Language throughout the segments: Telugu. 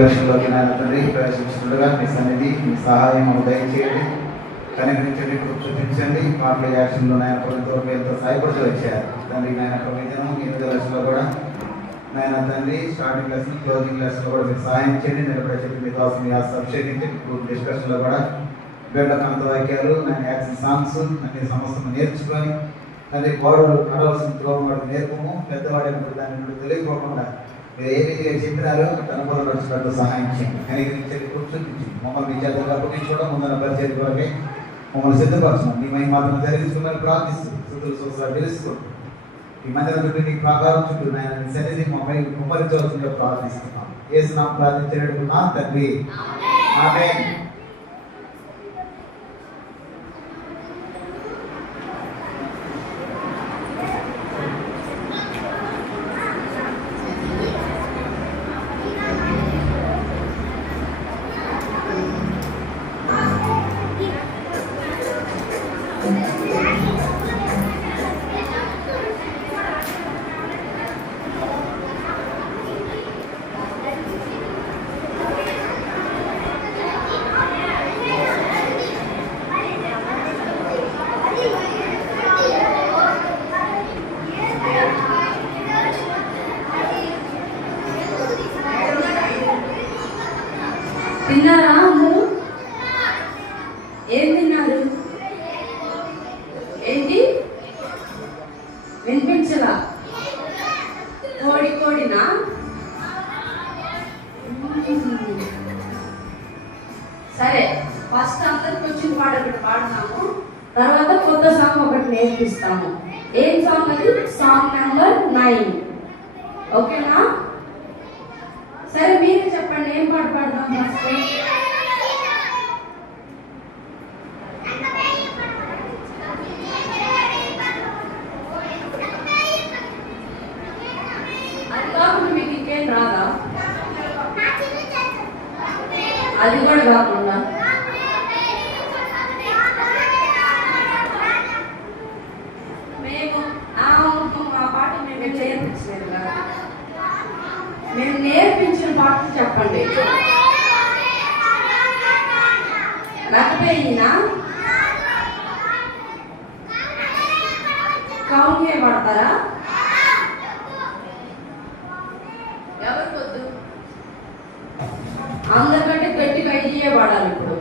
లక్ష్యంలోకి నాయన తండ్రి ప్రవేశించుకుండగా మీ సన్నిధి మీ సహాయం దయచేయండి, కనిపించండి, చూపించండి. మాటల యాక్షన్లో నాయన ప్రభుత్వం ఎంతో సహాయపడుతూ వచ్చారు తండ్రి. నాయన ప్రభుత్వం 8వ లక్షలో కూడా నాయన తండ్రి స్టార్టింగ్ లెసన్ క్లోజింగ్ లెసన్లో కూడా మీరు సహాయం చేయండి. నిలబడే చెప్పి మీ కోసం మీ అభిషేకించి గ్రూప్ డిస్కషన్లో కూడా బిడ్డకంత వాక్యాలు నేను యాక్షన్ సాంగ్స్ అన్ని సమస్యలు నేర్చుకొని తండ్రి పౌరులు నడవలసిన త్రోవం వాడు నేర్పము, పెద్దవాడైనప్పుడు దాని నుండి తెలియకోకుండా మీరు ఏ రీతిగా చెప్పినారో అనుభవం నడుచుకుంటూ సహాయం చేయండి. కనికరించండి, కూర్చొని మమ్మల్ని విద్యార్థులు అప్పగించుకోవడం ముందున్న పరిచయం కొరకై మమ్మల్ని సిద్ధపరచడం మీ మహిమ మాత్రం జరిగించుకుని ప్రార్థిస్తూ స్తుతులు స్తోత్రాలు తెలుసుకుంటూ ఈ మందిరం చుట్టూ నీ ప్రాకారం చుట్టూ నాయన నీ సన్నిధి మమ్మల్ని కుమ్మరించవలసిందిగా ప్రార్థిస్తున్నాం. యేసు నామమున ప్రార్థించినట్టున్నాం తండ్రి, ఆమేన్. తిన్నారా అందరూ? ఏం తిన్నారు? ఏంటి వినిపించలా? కోడినా? సరే, ఫస్ట్ అందరికి వచ్చిన పాట ఒకటి పాడతాము, తర్వాత కొత్త సాంగ్ ఒకటి నేర్పిస్తాము. ఏం సాంగ్ అది? Song number 9. ఓకేనా? సరే, మీరే చెప్పండి ఏం పాట పాడదాం ఫస్ట్? అది కాకుండా మీకు ఇంకేం రాదా? అది కూడా కాకుండా మేము ఆ పాట మేము నేర్పించలేదు కదా, మేము నేర్పించిన పాటలు చెప్పండి. రకపోయినా కౌంటే పడతారా? ఎవరికి వద్దు? అందరికంటే గట్టిగా అయ్యే పడాలి ఇప్పుడు.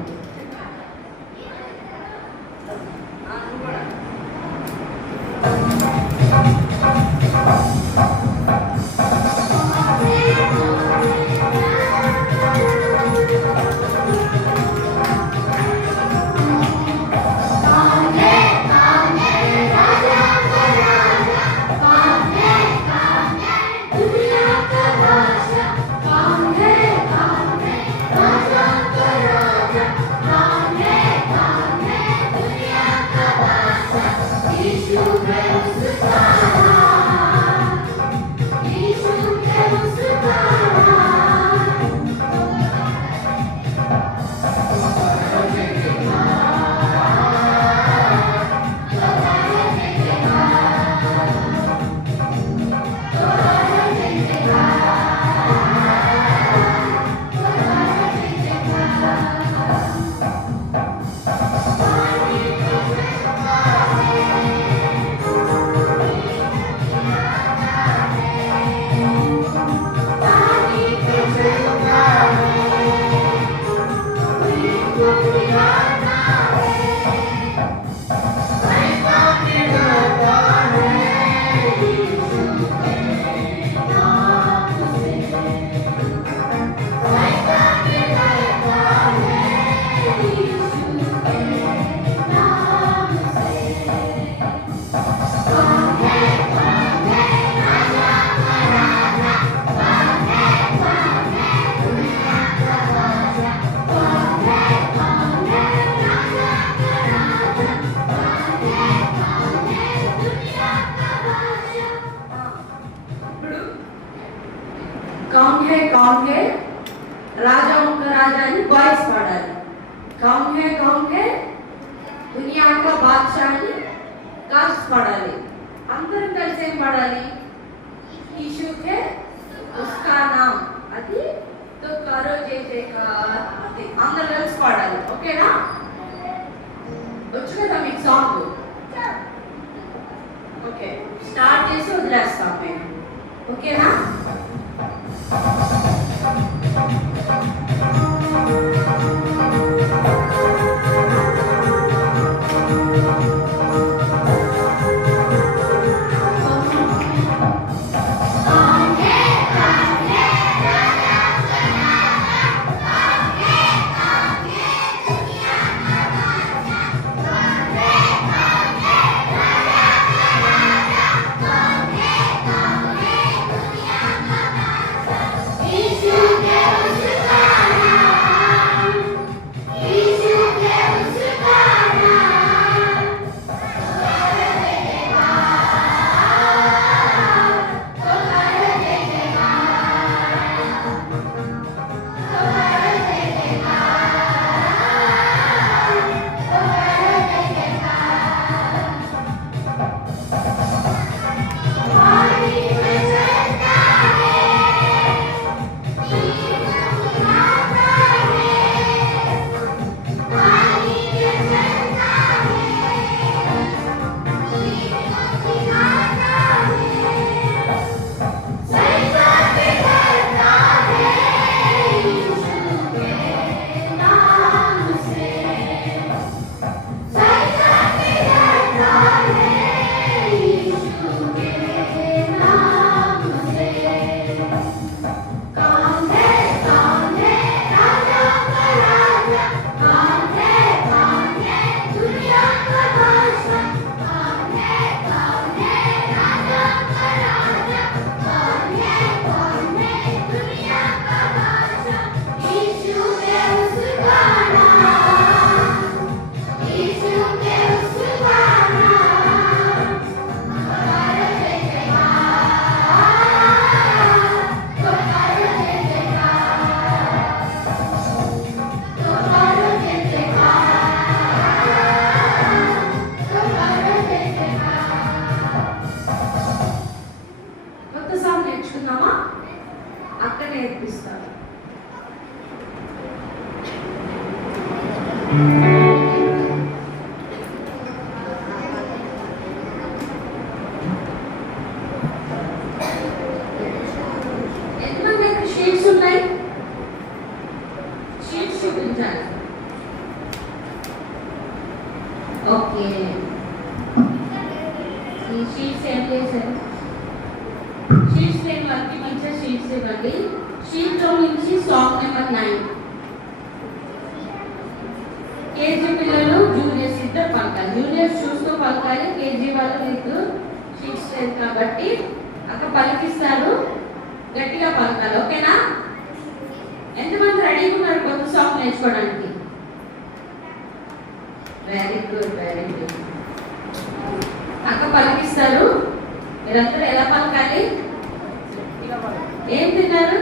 कौन है राजाओं का राजा అని వాయిస్ పాడాలి. कौन है दुनिया का बादशाह అని గాల్స్ పాడాలి. అందరం కలిసి ఏం పాడాలి? यीशु है उसका नाम అది తో కరో జై జయకార్ అందరూ కలిసి పాడాలి. ఓకేనా? వచ్చు కదా మీకు సాంగ్? ఓకే, స్టార్ట్ చేసి వదిలేస్తాం మేము. ఓకేనా? అక్కడ నేర్పిస్తారు. ఎంతమంది షీట్స్ ఉన్నాయి? షీట్స్ చూపించాలి. ఓకే, ఈ షీట్స్ ఏం చేశారు? షీట్స్ నేను వాళ్ళకి మంచిగా షీట్స్ ఇవ్వండి. షీట్లో నుంచి సాంగ్ నెంబర్ 9 కేజీ పిల్లలు జూనియర్స్ ఇద్దరు పలకాలి. జూనియర్స్ చూస్తూ పలకాలి, కేజీ వాళ్ళు మీకు షీట్స్ లేదు కాబట్టి అక్కడ పలికిస్తారు, గట్టిగా పలకాలి. ఓకేనా? ఎంతమంది రెడీగా ఉన్నారు కొత్త సాంగ్ నేర్చుకోవడానికి? Very good, very good. అక్క పలికిస్తారు, మీరందరూ ఎలా పలకాలి? ఏం తిన్నారు?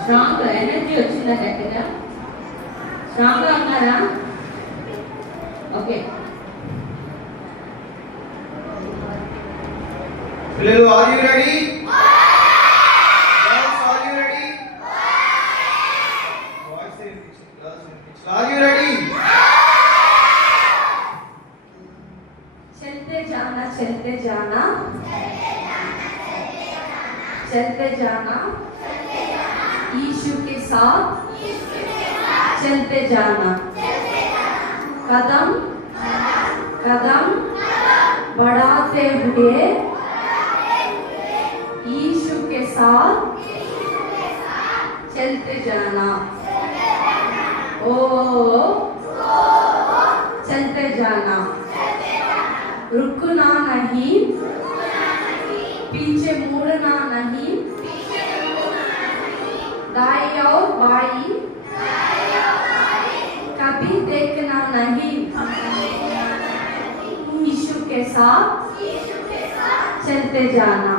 స్ట్రాంగ్ ఎనర్జీ వచ్చిందా? గట్టిగా స్ట్రాంగ్ గా ఉన్నారా? ఓకే, పిల్లలు are you ready? Girls, are you ready? Boys say girls say are you ready? चलते जाना चलते जाना चलते जाना यीशु के साथ चलते जाना कदम कदम बढ़ाते हुए यीशु के साथ चलते जाना. ओ चलते जाना, रुकना नहीं, पीछे मुड़ना नहीं, दाई और बाई कभी देखना नहीं, यीशु के साथ चलते जाना.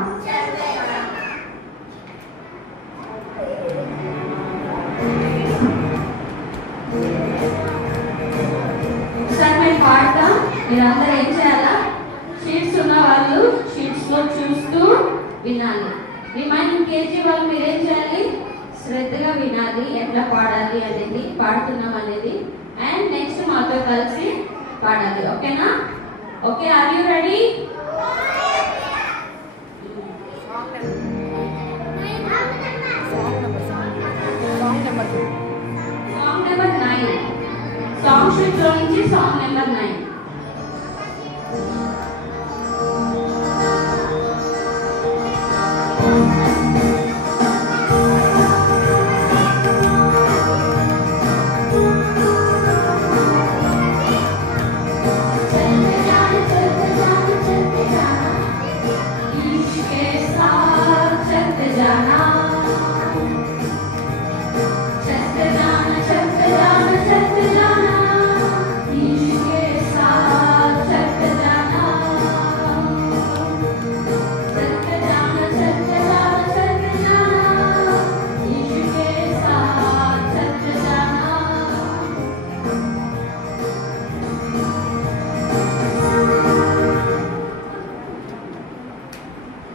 ఒకసారి మేము పాడతాం, మీరందరూ ఏం చేయాలా? షీట్స్ ఉన్న వాళ్ళు షీట్స్ లో చూస్తూ వినాలి. రిమైనింగ్ కేజీ వాళ్ళు మీరేం చేయాలి? పాడాలి, ఎట్లా పాడాలి అనేది, పాడుతున్నాం అనేది, అండ్ నెక్స్ట్ మాతో కలిసి పాడాలి. ఓకేనా? Okay, are you ready? Song number 9. Song sheet లో నుంచి సాంగ్ నెంబర్ 9.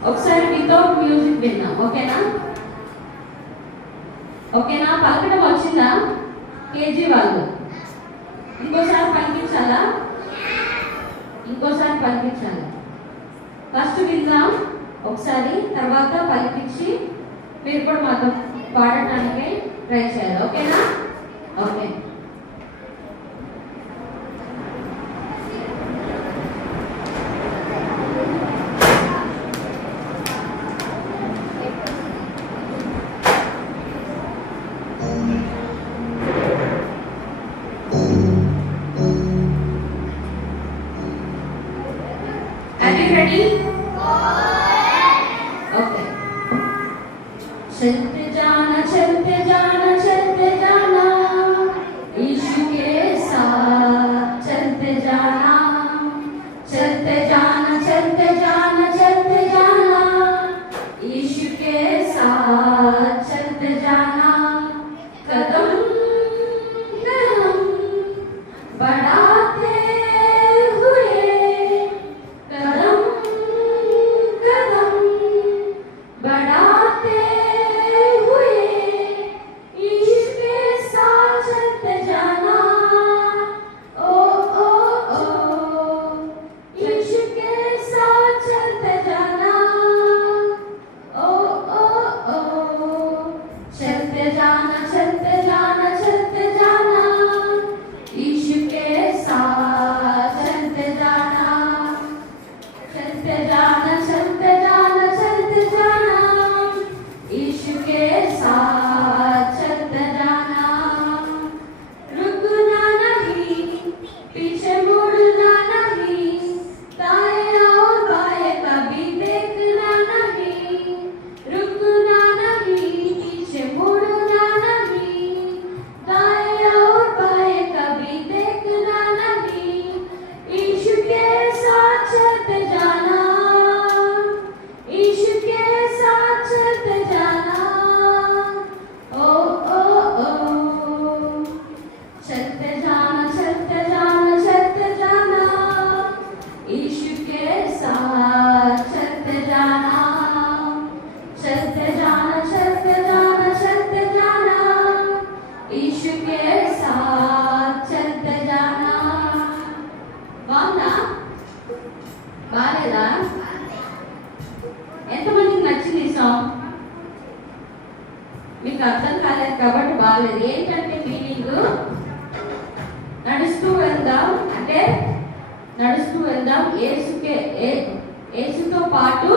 ఒకసారి వితౌట్ మ్యూజిక్ విన్నాం. ఓకేనా? ఓకేనా? పలకడం వచ్చిందా కేజీ వాళ్ళు? ఇంకోసారి పలికించాలా? ఇంకోసారి పలికించాలి. ఫస్ట్ విందాం ఒకసారి, తర్వాత పలికించి మీరు కూడా మాతో పాడటానికి ట్రై చేయాలి. ఓకేనా? Okay. Are you ready? Okay. चलते जाना चलते जाना चलते जाना, यीशु के साथ चलते जाना, चलते जाना चलते जाना चलते जाना, यीशु के साथ चलते जाना, कदम कदम बढ़ाते हुए, कदम कदम बढ़ाते हुए, यीशु के साथ चलते जाना, ओ ओ ओ, यीशु के साथ चलते जाना, ओ ओ ओ, चलते जाना चलते जाना चलते जाना, यीशु के साथ चलते जाना, चलते जाना चलते जाना चलते जाना, यीशु के साथ चलते जाना, रुकना नहीं, पीछे मुड़ना नहीं, दाएं और बाएं कभी देखना नहीं, रुकना नहीं, पीछे मुड़ना नहीं, दाएं और बाएं कभी देखना नहीं, यीशु के साथ चलते जाना, यीशु के साथ चलते जाना, ओ ओ ओ, चलते जाना चलते जाना चलते जाना, यीशु के साथ चलते जाना, चलते जाना चलते जाना चलते जाना, यीशु के साथ चलते जाना. బాగుందా? బాగాలేదా? ఎంతమందికి నచ్చింది ఈ సాంగ్? మీకు అర్థం కాలేదు కాబట్టి బాగాలేదు. ఏంటంటే మీనింగ్, నడుస్తూ వెళ్దాం అంటే నడుస్తూ వెళ్దాం, యేసుతో పాటు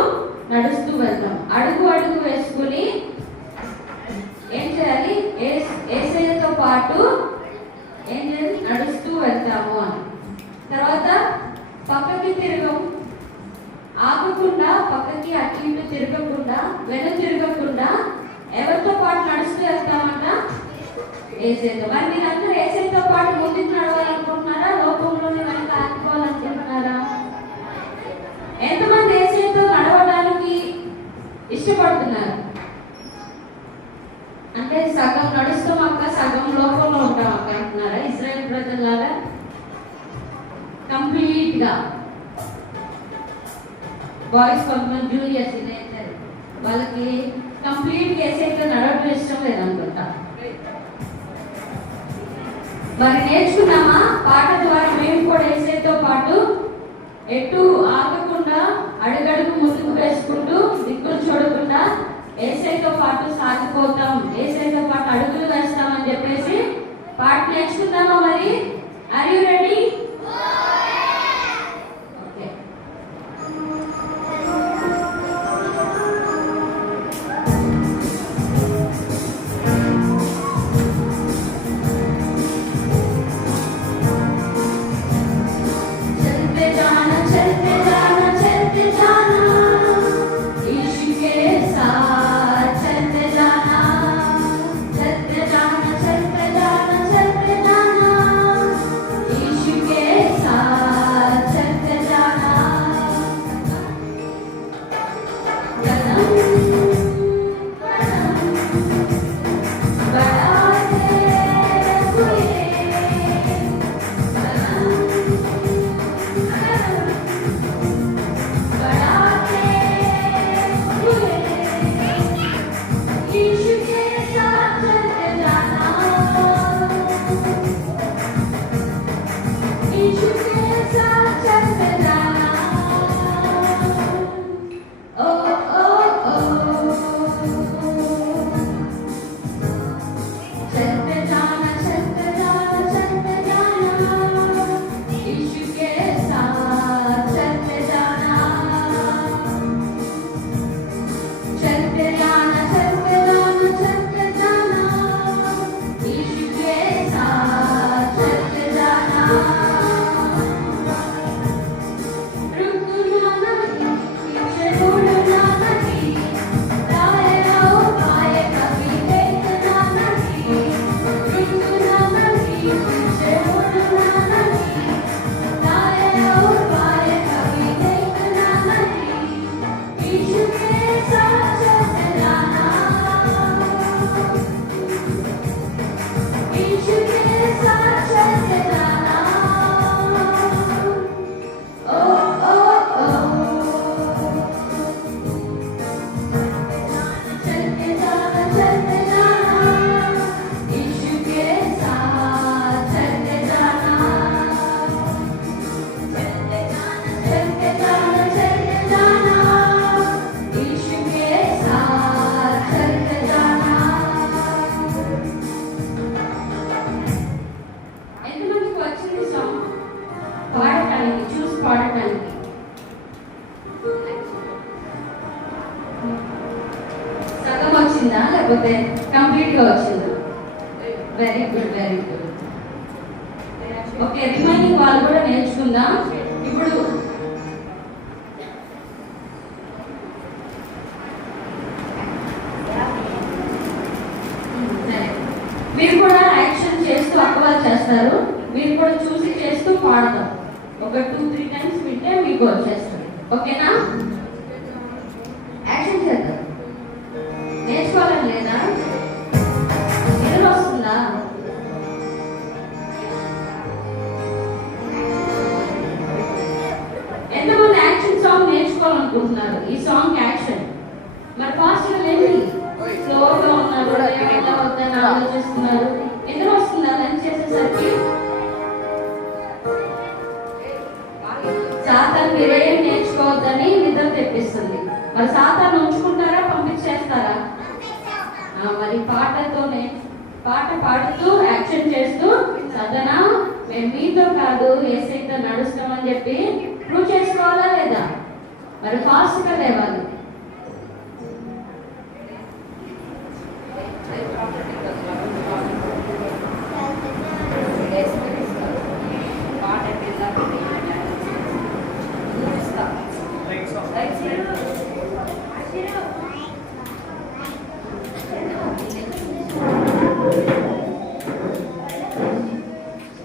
నడుస్తూ వెళ్దాం. అడుగు అడుగు వేసుకుని ఏం చేయాలి? యేసయ్యతో పాటు ఏం చేయాలి? నడుస్తూ వెళ్తాము అని. తర్వాత పక్కకి తిరగం, ఆగకుండా పక్కకి అటు ఇటు తిరగకుండా, వెను తిరగకుండా ఎవరితో పాటు నడుస్తూ వెళ్తామంట? యేసయ్యతో. మరి మీరందరూ యేసయ్యతో పాటు ముందుకు నడవాలనుకుంటున్నారా? లోకంలోనే వెనక ఆగిపోవాలనుకుంటున్నారా? ఎంతమంది యేసయ్యతో నడవడానికి ఇష్టపడుతున్నారు? అంటే సగం నడుస్తాం అక్క, సగం లోకంలో ఉంటాం అక్క అంటున్నారా? ఇజ్రాయెల్ ప్రజల్లాగా కంప్లీట్ గా. బాయ్స్ కొంతమంది జూనియర్స్ వాళ్ళకి కంప్లీట్ గా యేసయ్యతో నడవడం ఇష్టం లేదనుకుంటా. మరి నేర్చుకున్నామా? పాట ద్వారా మేము కూడా యేసయ్యతో పాటు ఎటు ఆగకుండా అడుగడుగు ముందుకు వేసుకుంటూ దిక్కులు చూడకుండా యేసయ్యతో పాటు సాగిపోతాం, యేసయ్యతో పాటు అడుగులు వేస్తామని చెప్పేసి పాట నేర్చుకుందామా? మరి ఆర్ యు రెడీ? ఓకే. चलते जाना यीशु के साथ चलते जाना यीशु के साथ चलते जाना कदम बढ़ाते हुए यीशु के साथ चलते जाना यीशु के साथ चलते जाना ओ ओ ओ चलते जाना यीशु के साथ चलते जाना चलते जाना यीशु के साथ चलते जाना रुकना नहीं पीछे मुड़ना नहीं दाएं और बाएं कभी देखना नहीं रुकना नहीं पीछे मुड़ना नहीं दाएं और बाएं कभी देखना नहीं यीशु के साथ चलते जाना यीशु के साथ चलते जाना ओ ओ ओ चलते जाना यीशु के साथ चलते जाना चलते जाना यीशु के साथ चलते जाना ఎంతమందికి వచ్చింది సాంగ్ పాడటానికి, చూసి పాడటానికి? సగం వచ్చిందా లేకపోతే కంప్లీట్ గా వచ్చిందా? Very good, very good. Okay, remaining వాళ్ళు కూడా నేర్చుకుందాం. ఇప్పుడు సరే, మీరు కూడా యాక్షన్ చేస్తూ అక్కవాళ్ళు చేస్తారు, మీరు కూడా చూసి చేస్తూ పాడతారు. ఒక 2-3 టైమ్స్ వింటే మీకు వచ్చేస్తుంది. ఓకేనా? యాక్షన్ చేద్దాం. నేర్చుకోవాలని లేదా? ఎదురు వస్తుందా? ఎంతమంది యాక్షన్ సాంగ్ నేర్చుకోవాలనుకుంటున్నారు? ఈ సాంగ్ యాక్షన్ మరి ఫాస్ట్ గా లేండి, స్లోగా ఉన్నారు, ఎలా వద్దని ఆలోచిస్తున్నారు. ఎదురు వస్తుందా లంచ్ చేసేసరికి? సాతాను మీరేం నేర్చుకోవద్దని నిద్ర తెప్పిస్తుంది. మరి సాతాను ఉంచుకుంటారా, పంపించేస్తారా? మరి పాటతోనే, పాట పాడుతూ యాక్షన్ చేస్తూ సదనా మేము మీతో కాదు యేసయ్యతో నడుస్తామని చెప్పి ప్రూవ్ చేసుకోవాలా లేదా? మరి ఫాస్ట్ గా లేవాలి.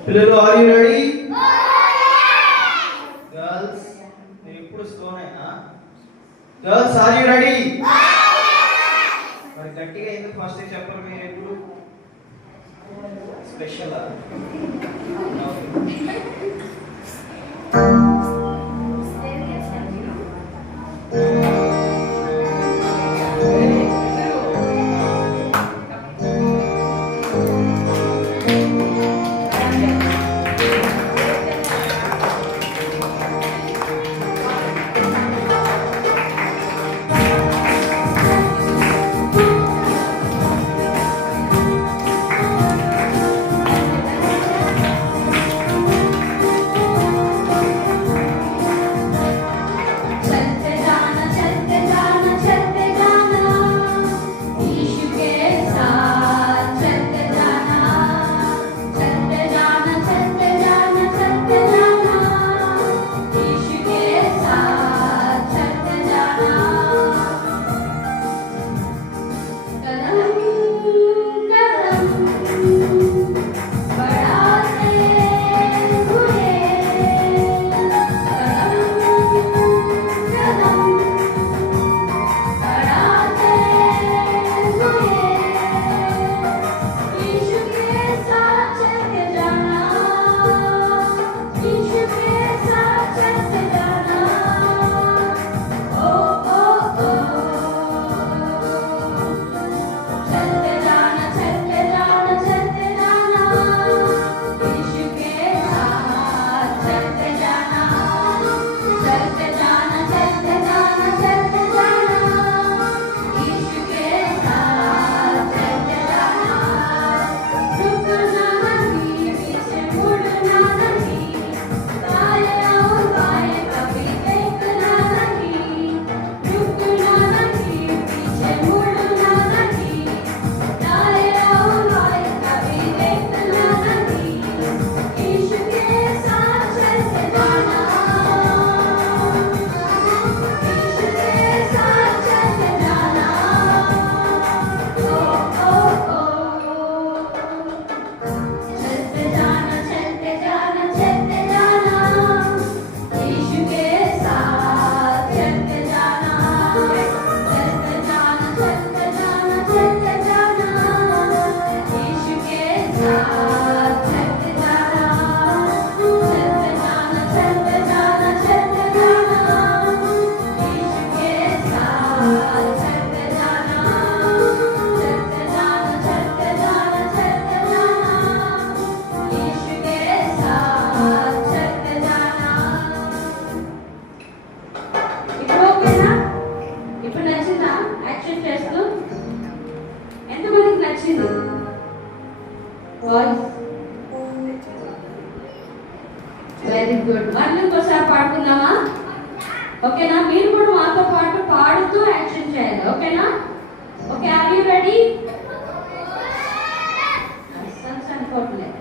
పిల్లలు, ఆర్ యు రెడీ? గర్ల్స్, నేను ఇప్పుడు స్లోనేనా? Girls, are you ready? మరి గట్టిగా ఎందుకు ఫస్ట్ చెప్పరు మీరు ఎప్పుడు? Special boys very good. మళ్ళీ ఇంకోసారి పాడుకుందామా? ఓకేనా? మీరు కూడా మాతో పాటు పాడుతూ యాక్షన్ చేయాలి. ఓకేనా? Okay, are you ready? అస్సలు అనుకోవట్లేదు.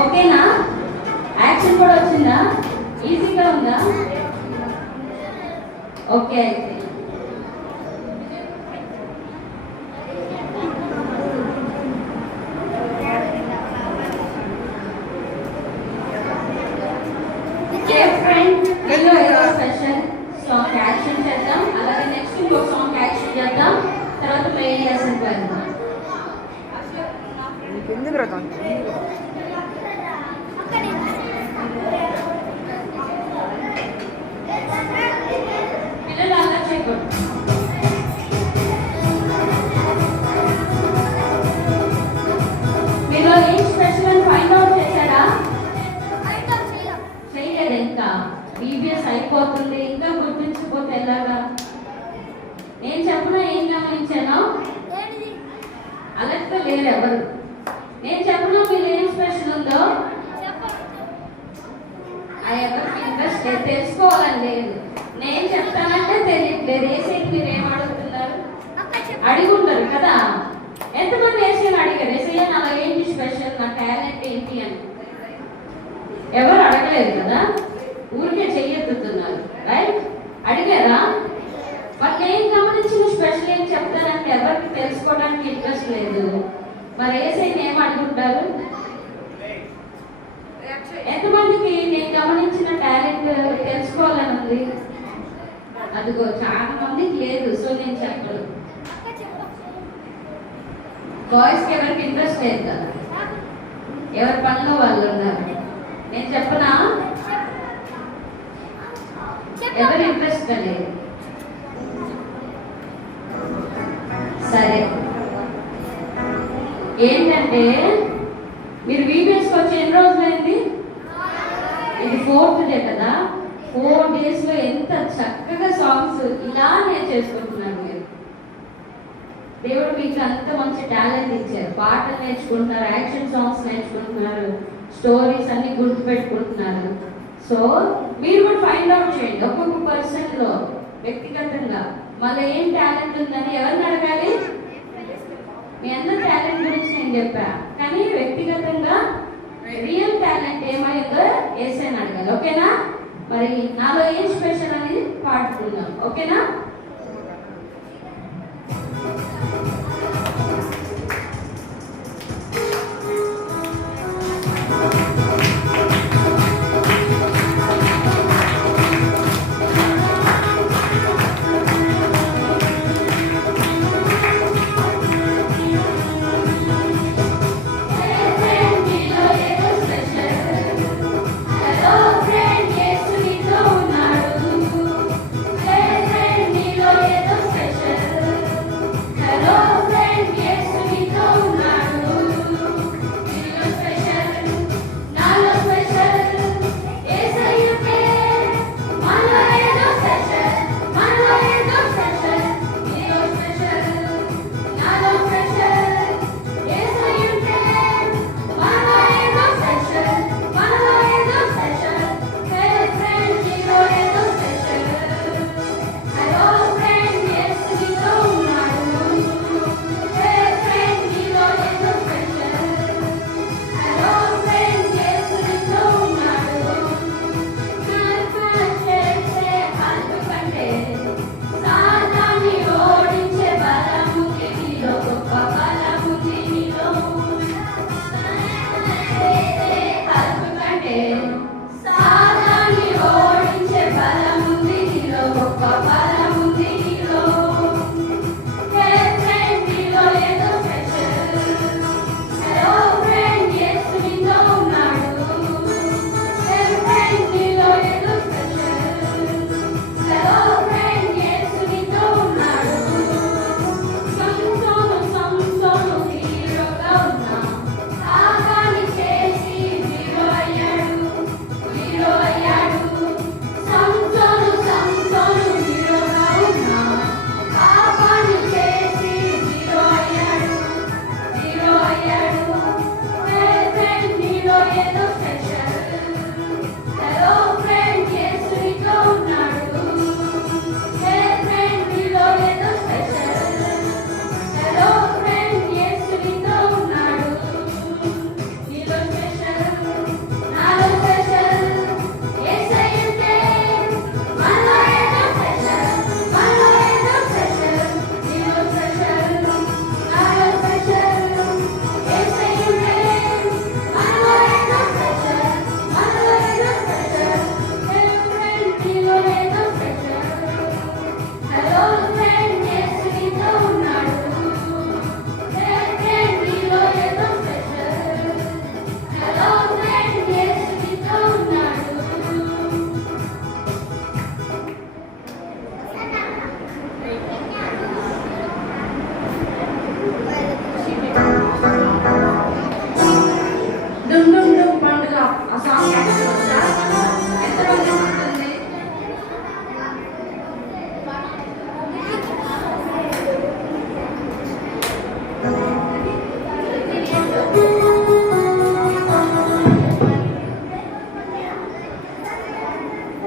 ఓకేనా? యాక్షన్ కూడా వచ్చిందా? ఈజీగా ఉందా? ఓకే అయితే స్పెషల్ సాంగ్ యాక్షన్ చేద్దాం. అలాగే నెక్స్ట్ ఇంకో సాంగ్ యాక్షన్ చేద్దాం. తర్వాత మెయిన్ లెసన్ వెళ్దాం. పిల్లలు అలా చేయకూడదు. మీరు ఏం స్పెషల్ అని ఫైండ్ అవుట్ చేశారా? చేయలేదు ఇంకా. బీబీఎస్ అయిపోతుంది, ఇంకా గుర్తించకపోతే ఎలాగా? నేను చెప్పినా ఏం గమనించాను? అలర్ట్గా లేరు ఎవరు. నేను చెప్పినా మీరు ఏం స్పెషల్ ఉందో ఎవరికి ఇంట్రెస్ట్ లేదు, తెలుసుకోవాలని లేదు. నేను చెప్తానంటే తెలియట్లేదు. ఏసైకి మీరు ఏం అడుగుతున్నారు? అడిగుంటారు కదా. ఎంతమంది ఏసైని అడిగారు? ఏసయ్య నాలో ఏంటి స్పెషల్, నా టాలెంట్ ఏంటి అని ఎవరు అడగలేదు కదా. ఊరికే చెయ్యెత్తుతున్నారు. రైట్? అడిగారా? మరి నేను గమనించిన స్పెషల్ ఏం చెప్తారంటే ఎవరికి తెలుసుకోవడానికి ఇంట్రెస్ట్ లేదు. మరి ఏసైని ఏం అడుగుంటారు? ఎంతమందికి నేను గమనించిన టాలెంట్ తెలుసుకోవాలని ఉంది? అదిగో చాలా మందికి లేదు. సో నేను చెప్పను. బాయ్స్కి ఎవరికి ఇంట్రెస్ట్ లేదు కదా, ఎవరి పనిలో వాళ్ళు ఉన్నారు. నేను చెప్పనా? ఎవరి ఇంట్రెస్ట్ లేదు. సరే, ఏంటంటే మీరు వీబీఎస్కి వచ్చి ఎన్ని రోజులైంది? ఇది 4th డే కదా. 4 days లో ఎంత చక్కగా సాంగ్స్ ఇలా నేర్చేసుకుంటున్నారు మీరు. దేవుడు మీకు అంత మంచి టాలెంట్ ఇచ్చారు. పాటలు నేర్చుకుంటున్నారు, యాక్షన్ సాంగ్స్ నేర్చుకుంటున్నారు, స్టోరీస్ అన్ని గుర్తు పెట్టుకుంటున్నారు. సో మీరు కూడా ఫైండ్ అవుట్ చేయండి ఒక్కొక్క పర్సన్ లో వ్యక్తిగతంగా మళ్ళీ ఏం టాలెంట్ ఉందని ఎవరిని అడగాలి? మీ అందరి టాలెంట్ గురించి నేను చెప్పా, కానీ వ్యక్తిగతంగా రియల్ టాలెంట్ ఏమైందో ఏసైనా అడగాలి. ఓకేనా? మరి నాలో ఏం స్పెషల్ అనేది పాడుకుందాం. ఓకేనా?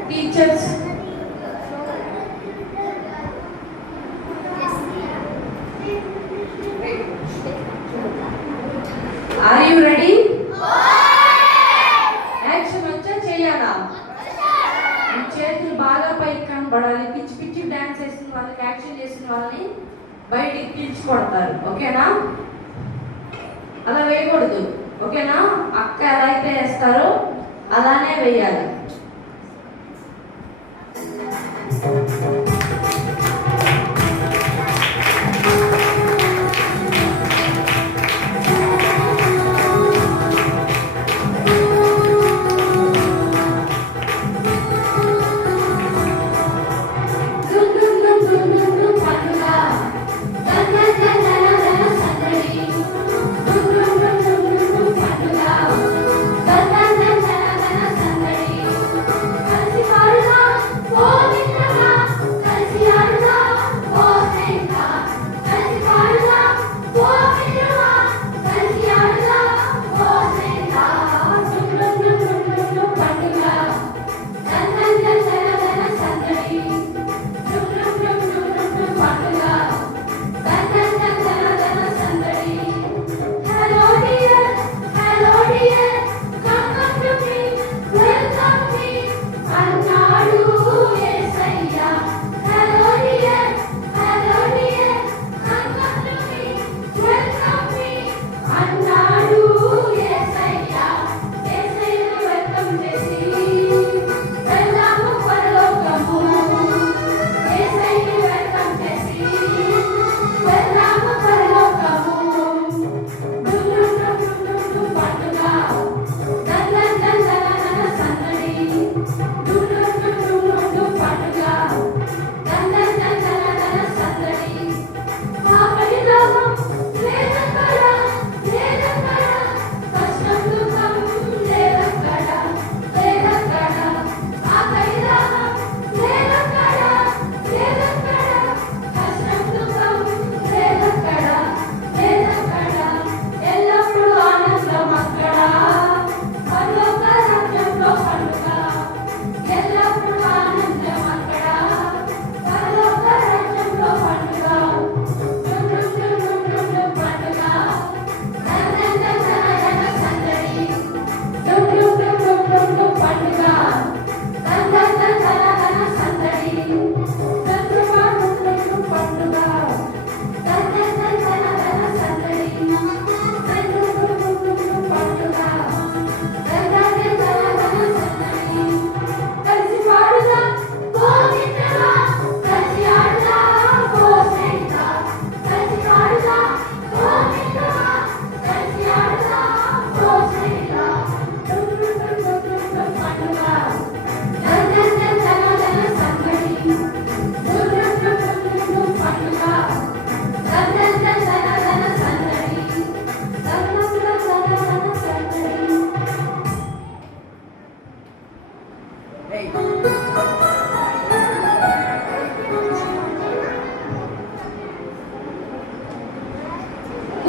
Teachers, are you ready? Action వచ్చా చేయాలా? మీ చేతులు బాగా పైకి కనబడాలి. పిచ్చి పిచ్చి డాన్స్ చేసిన వాళ్ళకి, యాక్షన్ చేసిన వాళ్ళని బయటికి పీల్చుకొడతారు. ఓకేనా? అలా వేయకూడదు. ఓకేనా? అక్క ఎలా అయితే వేస్తారో అలానే వేయాలి.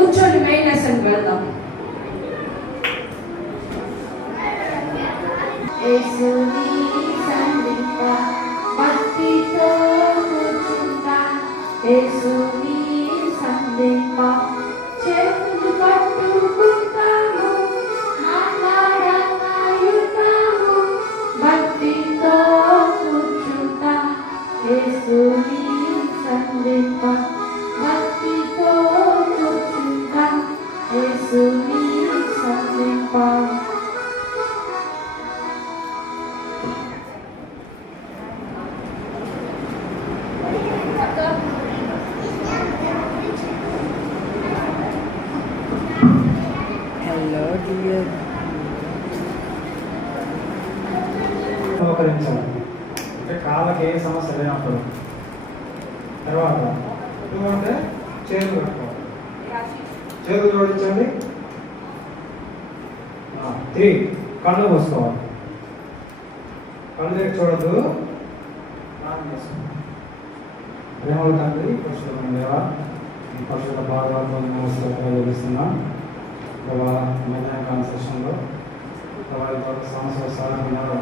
కూర్చోండి, మెయిన్ లెసన్కి వెళ్దాం. యేసుని సంధింప భక్తితో కూర్చుంటా, యేసుని సంధింప చేతులు పట్టుకుంటాము, మాట్లాడతాము, భక్తితో కూర్చుంటా, యేసుని సంధింప భక్తితో కూర్చుంటా, యేసుని సంధింప. మోకరించాలి అంటే కాళ్ళకి ఏ సమస్య లేనప్పుడు. తర్వాత 2 అంటే చేతులు కట్టుకోవాలి, చేతులు జోడించండి. 3 కళ్ళు మూసుకోవాలి, కళ్ళు తెరిచి చూడద్దు. ప్రేమల తండ్రి, పరిశుద్ధమైన దేవా, ఈ పరిశుద్ధ భాగాలతో చూపిస్తున్నా ప్రభా. మధ్యాహ్న సెషన్లో ప్రభావి సంవత్సరాలు ఉన్నారు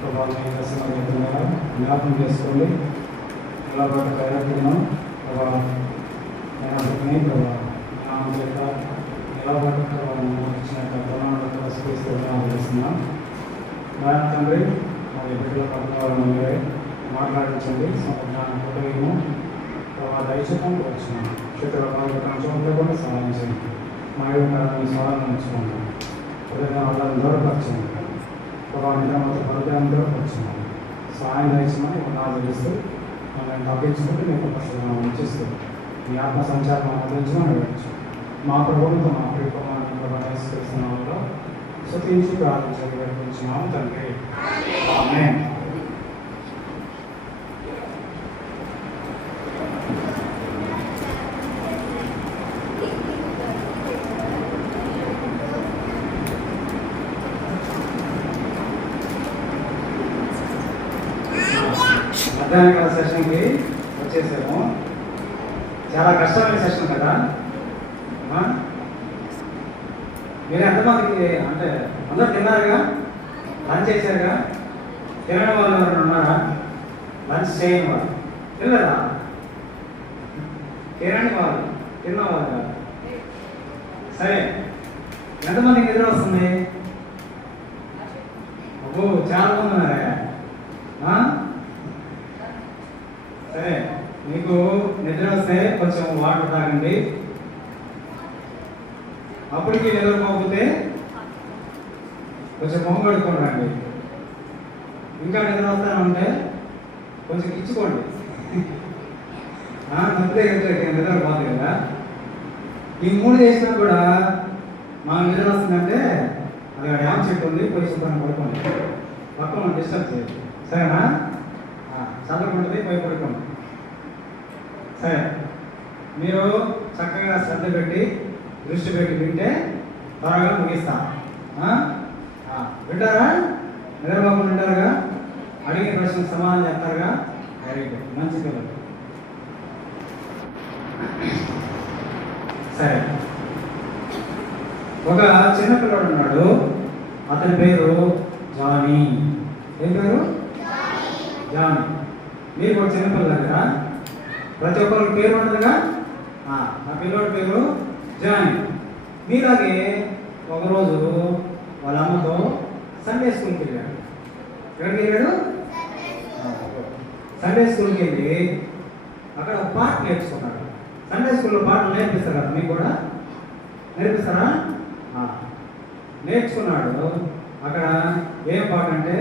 ప్రభావ జ్ఞాపకం చేసుకోండి. ఇలా కైరత్నం ప్రభావ జ్ఞానం చేత ఎలా ఇచ్చిన ప్రమాణాలతో స్వీకరిస్తున్నాం. నాయన తండ్రి, మరి బిడ్డల పట్టుకోవాలని మీరే మాట్లాడించండి. హృదయము ప్రభావ దయచేతం వచ్చినాం. చేతుల పాల్గొనడం కూడా సహాయం చేయండి. మా యొక్క సవాళ్ళను ఉంచుకోండి. హృదయం వాళ్ళని దూరపరచండి ప్రభావ. హృదయం దూరపరచండి. సహాయం దయచమని ఆదరిస్తూ మమ్మల్ని తగ్గించుకుంటూ మీకు ఉంచిస్తూ మీ ఆత్మ సంచారం ఆదరించమని అడగచ్చు. మా ప్రభుత్వంతో మా ప్రియకుమారుని ప్రభావిస్తున్నాలో శృతించి ప్రార్థించని వేడుకుంటున్నాము తండ్రి. ఆమేన్. మధ్యాహ్నకాల సెషన్కి వచ్చేసాము. చాలా కష్టమైన సెషన్ కదా. మీరు ఎంతమందికి అంటే అందరూ తిన్నారుగా, లంచ్ చేశారుగా? తినడం వాళ్ళు ఎవరైనా ఉన్నారా? లంచ్ చేయని వాళ్ళు తినలేదా? తినండి వాళ్ళు, తిన్నవాళ్ళు కాదు. సరే, ఎంతమందికి నిద్ర వస్తుంది? అబ్బో, చాలా మంది ఉన్నారా? సరే, మీకు నిద్ర వస్తే కొంచెం వాటర్ తాగండి. అప్పటికి నిద్రపోకపోతే కొంచెం మొహం కడుక్కొని రండి. ఇంకా నిద్ర వస్తానంటే కొంచెం ఇచ్చుకోండి. తప్పితే నిద్ర పోతుంది కదా. ఈ 3 చేసినా కూడా మాకు నిద్ర వస్తుందంటే అది డ్యామ్ చెట్టు ఉంది, పోయి శుభ్రంగా పడుకోండి. పక్కన డిస్టర్బ్ చేయదు, సరేనా? చదువుకుంటుంది, పోయి పడుకోండి. సరే, మీరు చక్కగా శ్రద్ధ పెట్టి దృష్టి పెట్టి వింటే త్వరగా ముగిస్తా. వింటారా? నిద్రపోకుండా వింటారుగా? అడిగిన ప్రశ్నకు సమాధానం చెప్తారుగా? వెరీ గుడ్, మంచి పిల్లలు. సరే, ఒక చిన్న పిల్లడు ఉన్నాడు. అతని పేరు జానీ. ఏం పేరు? జానీ. మీరు కూడా చిన్నపిల్లలు కదా, ప్రతి ఒక్కరికి పేరు ఉంటుందిగా. ఆ పిల్లోడి పేరు జానీ. మీలాగే ఒకరోజు వాళ్ళ అమ్మతో సండే స్కూల్కి వెళ్ళాడు. ఎక్కడికి వెళ్ళాడు? సండే స్కూల్కి వెళ్ళి అక్కడ పాట నేర్చుకున్నాడు. సండే స్కూల్లో పాటలు నేర్పిస్తారు కదా, మీకు కూడా నేర్పిస్తారా? నేర్చుకున్నాడు. అక్కడ ఏం పాట అంటే,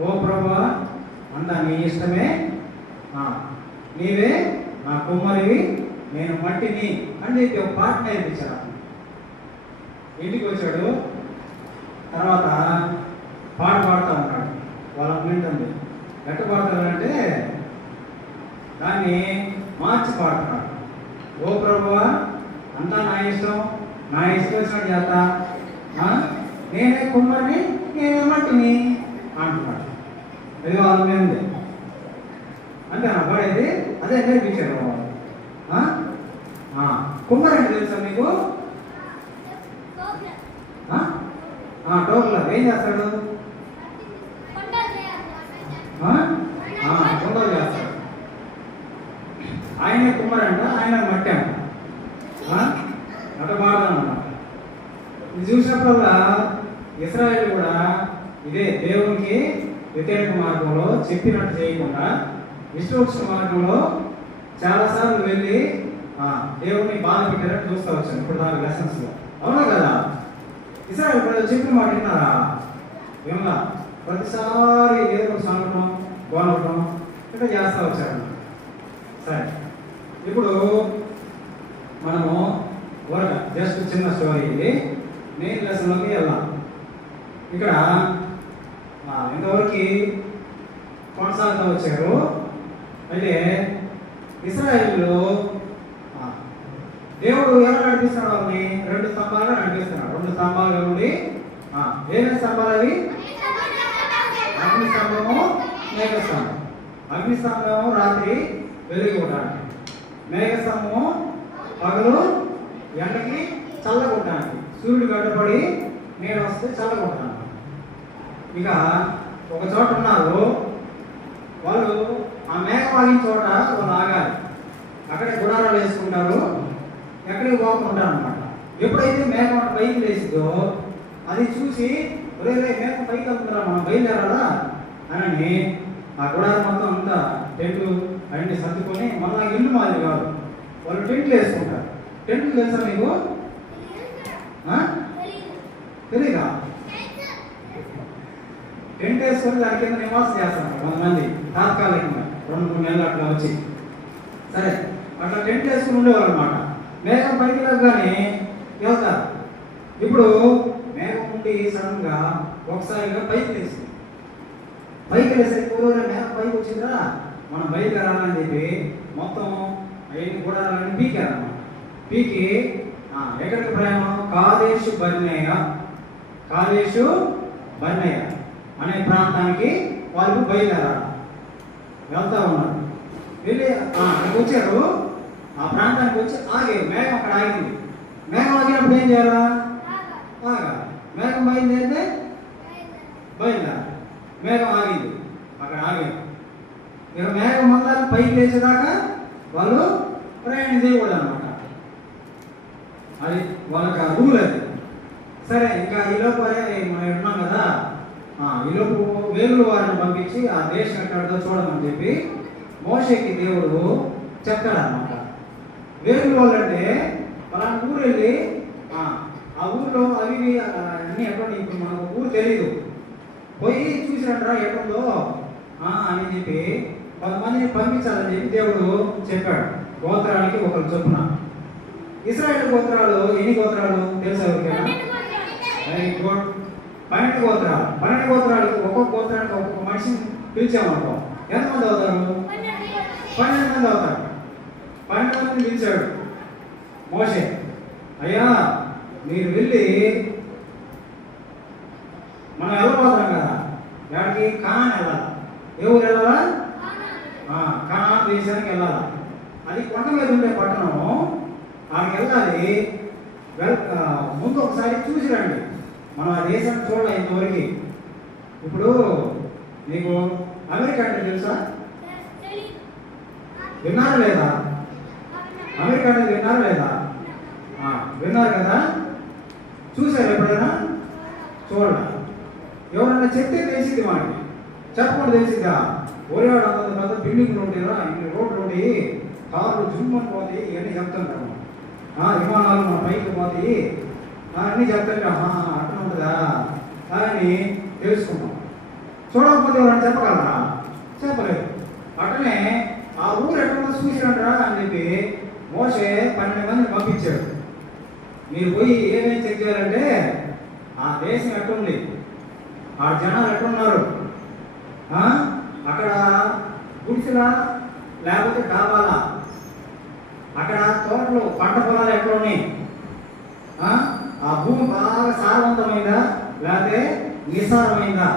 ఓ ప్రభువా అంతా నీ ఇష్టమే, నీవే నా కుమ్మరివి, నేను మట్టిని అని చెప్పి ఒక పాట నేర్పించాడు. ఇంటికి వచ్చాడు. తర్వాత పాట పాడుతూ ఉన్నాడు. వాళ్ళ వింటుంది. ఎట్ట పాడతాడంటే దాన్ని మార్చి పాడుతున్నాడు. ఓ ప్రభువా అంతా నా ఇష్టం, నా ఇష్టం వచ్చినట్టు చేస్తా, నేనే కుమ్మరిని, నేనే మట్టిని అంటున్నాడు. అది వాళ్ళ మీద అంటే నా పాడేది అదే నేర్పించాడు. కుమ్మర్ అంటే తెలుసా మీకు? టోక్లర్ ఏం చేస్తాడు? కుండలు చేస్తాడు. ఆయనే కుమ్మరంట, ఆయన మట్టి అంట. అట్ట మాడదన్నమాట. ఇది చూసినప్పుడల్లా ఇశ్రాయేలు కూడా ఇదే దేవునికి వ్యతిరేక మార్గంలో చెప్పినట్టు చేయకుండా ఇష్టం వచ్చిన మార్గంలో చాలాసార్లు వెళ్ళి దేవుడిని బాధ పెట్టారని చూస్తూ వచ్చాను ఇప్పుడు దాని లెసన్స్లో. అవునా కదా? ఇశ్రాయేలు ప్రజలు చెప్పిన మాట విన్నారా? విన్నా. ప్రతిసారి ఏదో సాగటం గోనవటం ఇట్లా చేస్తూ వచ్చారు. సరే, ఇప్పుడు మనము జస్ట్ చిన్న స్టోరీ ఇది. మెయిన్ లెసన్లోకి వెళ్దాం. ఇక్కడ ఇంతవరకు కొనసాగుతూ వచ్చారు. అయితే ఇశ్రాయేలులో దేవుడు ఎలా నడిపిస్తున్నాడు? వాళ్ళని 2 స్తంభాలుగా నడిపిస్తున్నాడు. 2 స్తంభాలుగా ఉండి ఏమేమి స్తంభాలు అవి? అగ్ని స్తంభము, మేఘ స్తంభం. అగ్ని స్తంభము రాత్రి వెలుగు ఉండడానికి, మేఘ స్తంభము పగలు ఎండకి చల్లగొట్టడానికి, సూర్యుడు గడ్డపడి నీడ వస్తే చల్లగొట్టడానికి. ఇక ఒక చోట ఉన్నారు వాళ్ళు, ఆ మేఘం ఆగిన చోట వాళ్ళు ఆగాలి. అక్కడే గుడారాలు వేసుకుంటారు, ఎక్కడికి పోకుంటారు అనమాట. ఎప్పుడైతే మేఘం పైకి లేచిందో అది చూసి ఒరే మేఘం పైకి వెళ్తుందా, మనం బయలుదేరాలా అని ఆ గుడారం మొత్తం అంతా టెంట్లు అన్ని సర్దుకొని మళ్ళీ ఇల్లు మాది కాదు, వాళ్ళు టెంట్లు వేసుకుంటారు. టెంట్లు తెలుసా మీకు? తెలీదా? టెంట్ వేసుకొని దాని కింద నివాసం చేస్తారు కొంతమంది తాత్కాలికంగా 2-3 నెలలు అట్లా వచ్చి. సరే, అట్లా టెంట్ వేసుకుని ఉండేవాళ్ళు అనమాట. మేఘం పైకి వెళ్ళగానే వెళ్తారు. ఇప్పుడు మేఘం ఉండి సడన్గా ఒకసారిగా పైకి లేచింది. పైకి లేసే పూర్వం మేఘం పైకి వచ్చిందా మనం బయలుదేరాలని చెప్పి మొత్తం అవన్నీ గుడారాలని పీకారన్నమాట. పీకి ఎక్కడికి ప్రయాణం? కాదేశు బర్నేయ అనే ప్రాంతానికి వాళ్ళు బయలుదేరారు. వెళ్తా ఉన్నారు. వెళ్ళి అక్కడికి వచ్చారు. ఆ ప్రాంతానికి వచ్చి ఆగారు. మేఘం అక్కడ ఆగింది. మేఘం ఆగినప్పుడు ఏం చేయాలా? మేఘం బయలుదేరితే బయలుదేరాలి. మేఘం ఆగింది, అక్కడ ఆగారు. ఇక మేఘం మళ్ళా పైకి లేచేదాకా వాళ్ళు ప్రయాణం చేయకూడదు అనమాట. అది వాళ్ళకి ఆ రూల్ అది. సరే, ఇంకా ఈలోపు మనం ఉన్నాం కదా, ఈలోపు వేలుల వారిని పంపించి ఆ దేశం ఎక్కడో చూడమని చెప్పి మోషేకి దేవుడు చెప్తాడనమాట. వేలుల వాళ్ళు అంటే పలానా ఊరు వెళ్ళి ఆ ఊర్లో అవి అన్నీ ఎక్కడ ఇప్పుడు మనకు ఊరు తెలీదు, పోయి చూసినట్రా ఎక్కడో అని చెప్పి కొంతమందిని పంపించాలని చెప్పి దేవుడు చెప్పాడు. గోత్రాలకి ఒకరు చొప్పున. ఇశ్రాయేలు గోత్రాలు ఎన్ని గోత్రాలు తెలుసా ఎవరికైనా? Very good. 12 గోత్రాలు. 12 గోత్రాలకు ఒక్కొక్క గోత్రానికి ఒక్కొక్క మనిషిని పిలిచామనుకో ఎంతమంది అవుతారు? 12 మంది అవుతారు. 12 మందిని పిలిచాడు మోషే. అయ్యా, మీరు వెళ్ళి మనం వెళ్ళబోతాం కదా, వాడికి కానాన్ వెళ్ళాలి. ఏ ఊరు వెళ్ళాలా? కానాన్ దేశానికి వెళ్ళాలి. అది కొండ మీద ఉండే పట్టణం. ఆడికి వెళ్ళాలి. ముందు ఒకసారి చూసి రండి. మనం ఆ దేశాన్ని చూడాలి ఇంతవరకు. ఇప్పుడు మీకు అమెరికా అంటే తెలుసా? విన్నారా లేదా? అమెరికా అంటే విన్నారా లేదా? విన్నారు కదా. చూసారు ఎప్పుడైనా? చూడాలి. ఎవరన్నా చెప్తే తెలిసింది, వాడికి చెప్పకుండా తెలిసిందా? ఒరేవాడు అంత పెద్ద బిల్డింగ్లు ఉంటాయిరా, ఇన్ని రోడ్లు ఉంటాయి, కార్లు జుమ్మని పోతాయి, ఇవన్నీ చెప్తుంటాము. విమానాలు మన పైకి పోతాయి అన్నీ చెప్తుంటే అట్లా ఉంటుందా అని తెలుసుకుంటాం. చూడకపోతే ఎవరైనా చెప్పగలరా? చెప్పలేదు. అట్లనే ఆ ఊరు ఎట్లా చూసినట్రా అని చెప్పి మోషే 12 మందిని పంపించాడు. మీరు పోయి ఏమేమి చెక్ చేయాలంటే ఆ దేశం ఎట్లుంది, ఆ జనాలు ఎట్లున్నారు, అక్కడ గుడిసెలా లేకపోతే డాబాలా, అక్కడ తోటలు పంట పొలాలు ఎట్లా ఉన్నాయి, ఆ భూమి బాగా సారవంతమైందా లేకపోతే నిస్సారమైందా,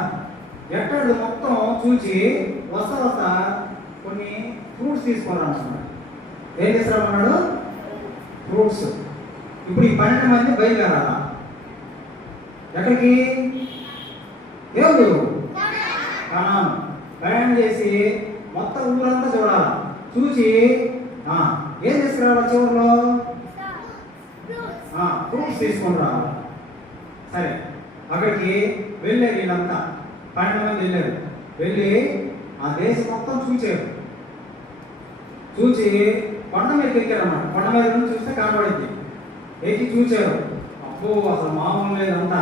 ఎక్కడిది మొత్తం చూసి వస్తా కొన్ని ఫ్రూట్స్ తీసుకోవాలనుకున్నాడు. ఏం తీసుకురామన్నాడు? ఫ్రూట్స్. ఇప్పుడు ఈ 12 మంది బయలుదేరాలా ఎక్కడికి? దేవుడు కానాను ప్రయాణం చేసి మొత్తం ఊరంతా చూడాలి. చూసి ఏం తీసుకురావాలి? చివరిలో ఫ్రూట్స్ తీసుకొని రావాలి. సరే, అక్కడికి వెళ్ళారు వీళ్ళంతా 12 మంది వెళ్ళారు. వెళ్ళి ఆ దేశం మొత్తం చూచారు. చూసి కొండ మీదకి ఎక్కారన్నమాట. కొండ మీద నుంచి చూస్తే కనబడింది. ఎక్కి చూశారు. అబ్బో, అసలు మామూలు లేదంతా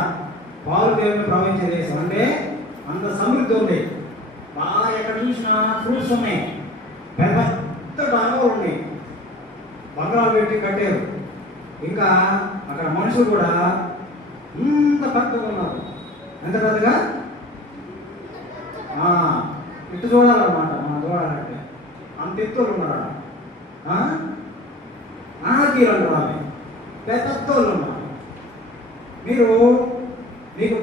పాలు తేనెలు ప్రవహించే దేశం. అంటే అంత సమృద్ధి ఉంది. బాగా ఎక్కడ చూసినా ఫ్రూట్స్ ఉన్నాయి. పెద్ద పెద్ద డాబాలు ఉన్నాయి. బంగారాలు పెట్టి కట్టారు. ఇంకా అక్కడ మనుషులు కూడా ఇంత పెద్దగా ఉన్నారు. ఎంత పెద్దగా? ఇటు చూడాలన్నమాట. మనం చూడాలంటే అంత ఎత్తులు ఉన్నారా? అనాకీలు అంటారు. పెద్దోళ్ళు ఉన్నారు. మీకు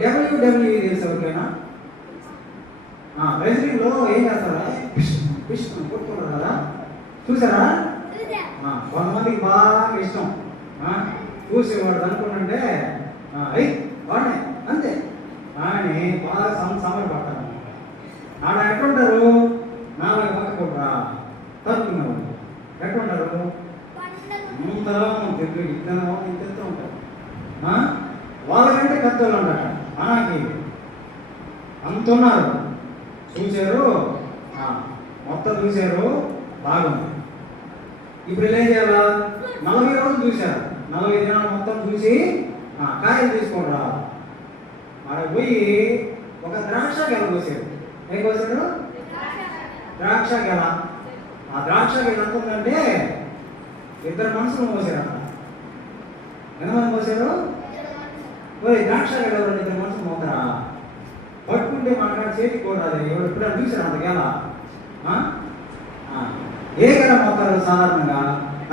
WWE తెలుసు ఎవరికైనా? రెజ్లింగ్లో ఏం చేస్తారా? ఫిష్ కొట్టుకుంటారు కదా, చూసారా? కొంతమందికి బాగా ఇష్టం. చూసి వాడు అనుకుంటుంటే అయ్యి వాడే అంతే అని బాగా సమయపడతారు. ఆడ ఎట్లుంటారు? నాలుగు పక్కకుంటారా తరుకున్నారు. ఎట్లుంటారు? ఇద్దరు ఇంత ఉంటారు. వాళ్ళకంటే పెద్దోళ్ళు ఉండట. మనకి అంత ఉన్నారు. చూశారు, మొత్తం చూశారు, బాగుంది. ఇప్పుడు ఏం చేయాలా? 40 రోజులు చూశారు. 40 దినాలు మొత్తం చూసి కాయలు తీసుకోండి. ఆడ పోయి ఒక ద్రాక్ష గెల కోసారు. ఏం కోసారు? ద్రాక్ష గెల. ఆ ద్రాక్ష గెల ఎంత ఉందంటే 2 మనుషులు మోసారు. అక్కడ ఎంతమంది మోసారు? ద్రాక్ష గెల 2 మనుషులు మోతారా? పట్టుకుంటే మన చేతికి కూడా ఎవరు ఎప్పుడైనా చూసారు అంత గెల? ఏ గెల మోతారు? సాధారణంగా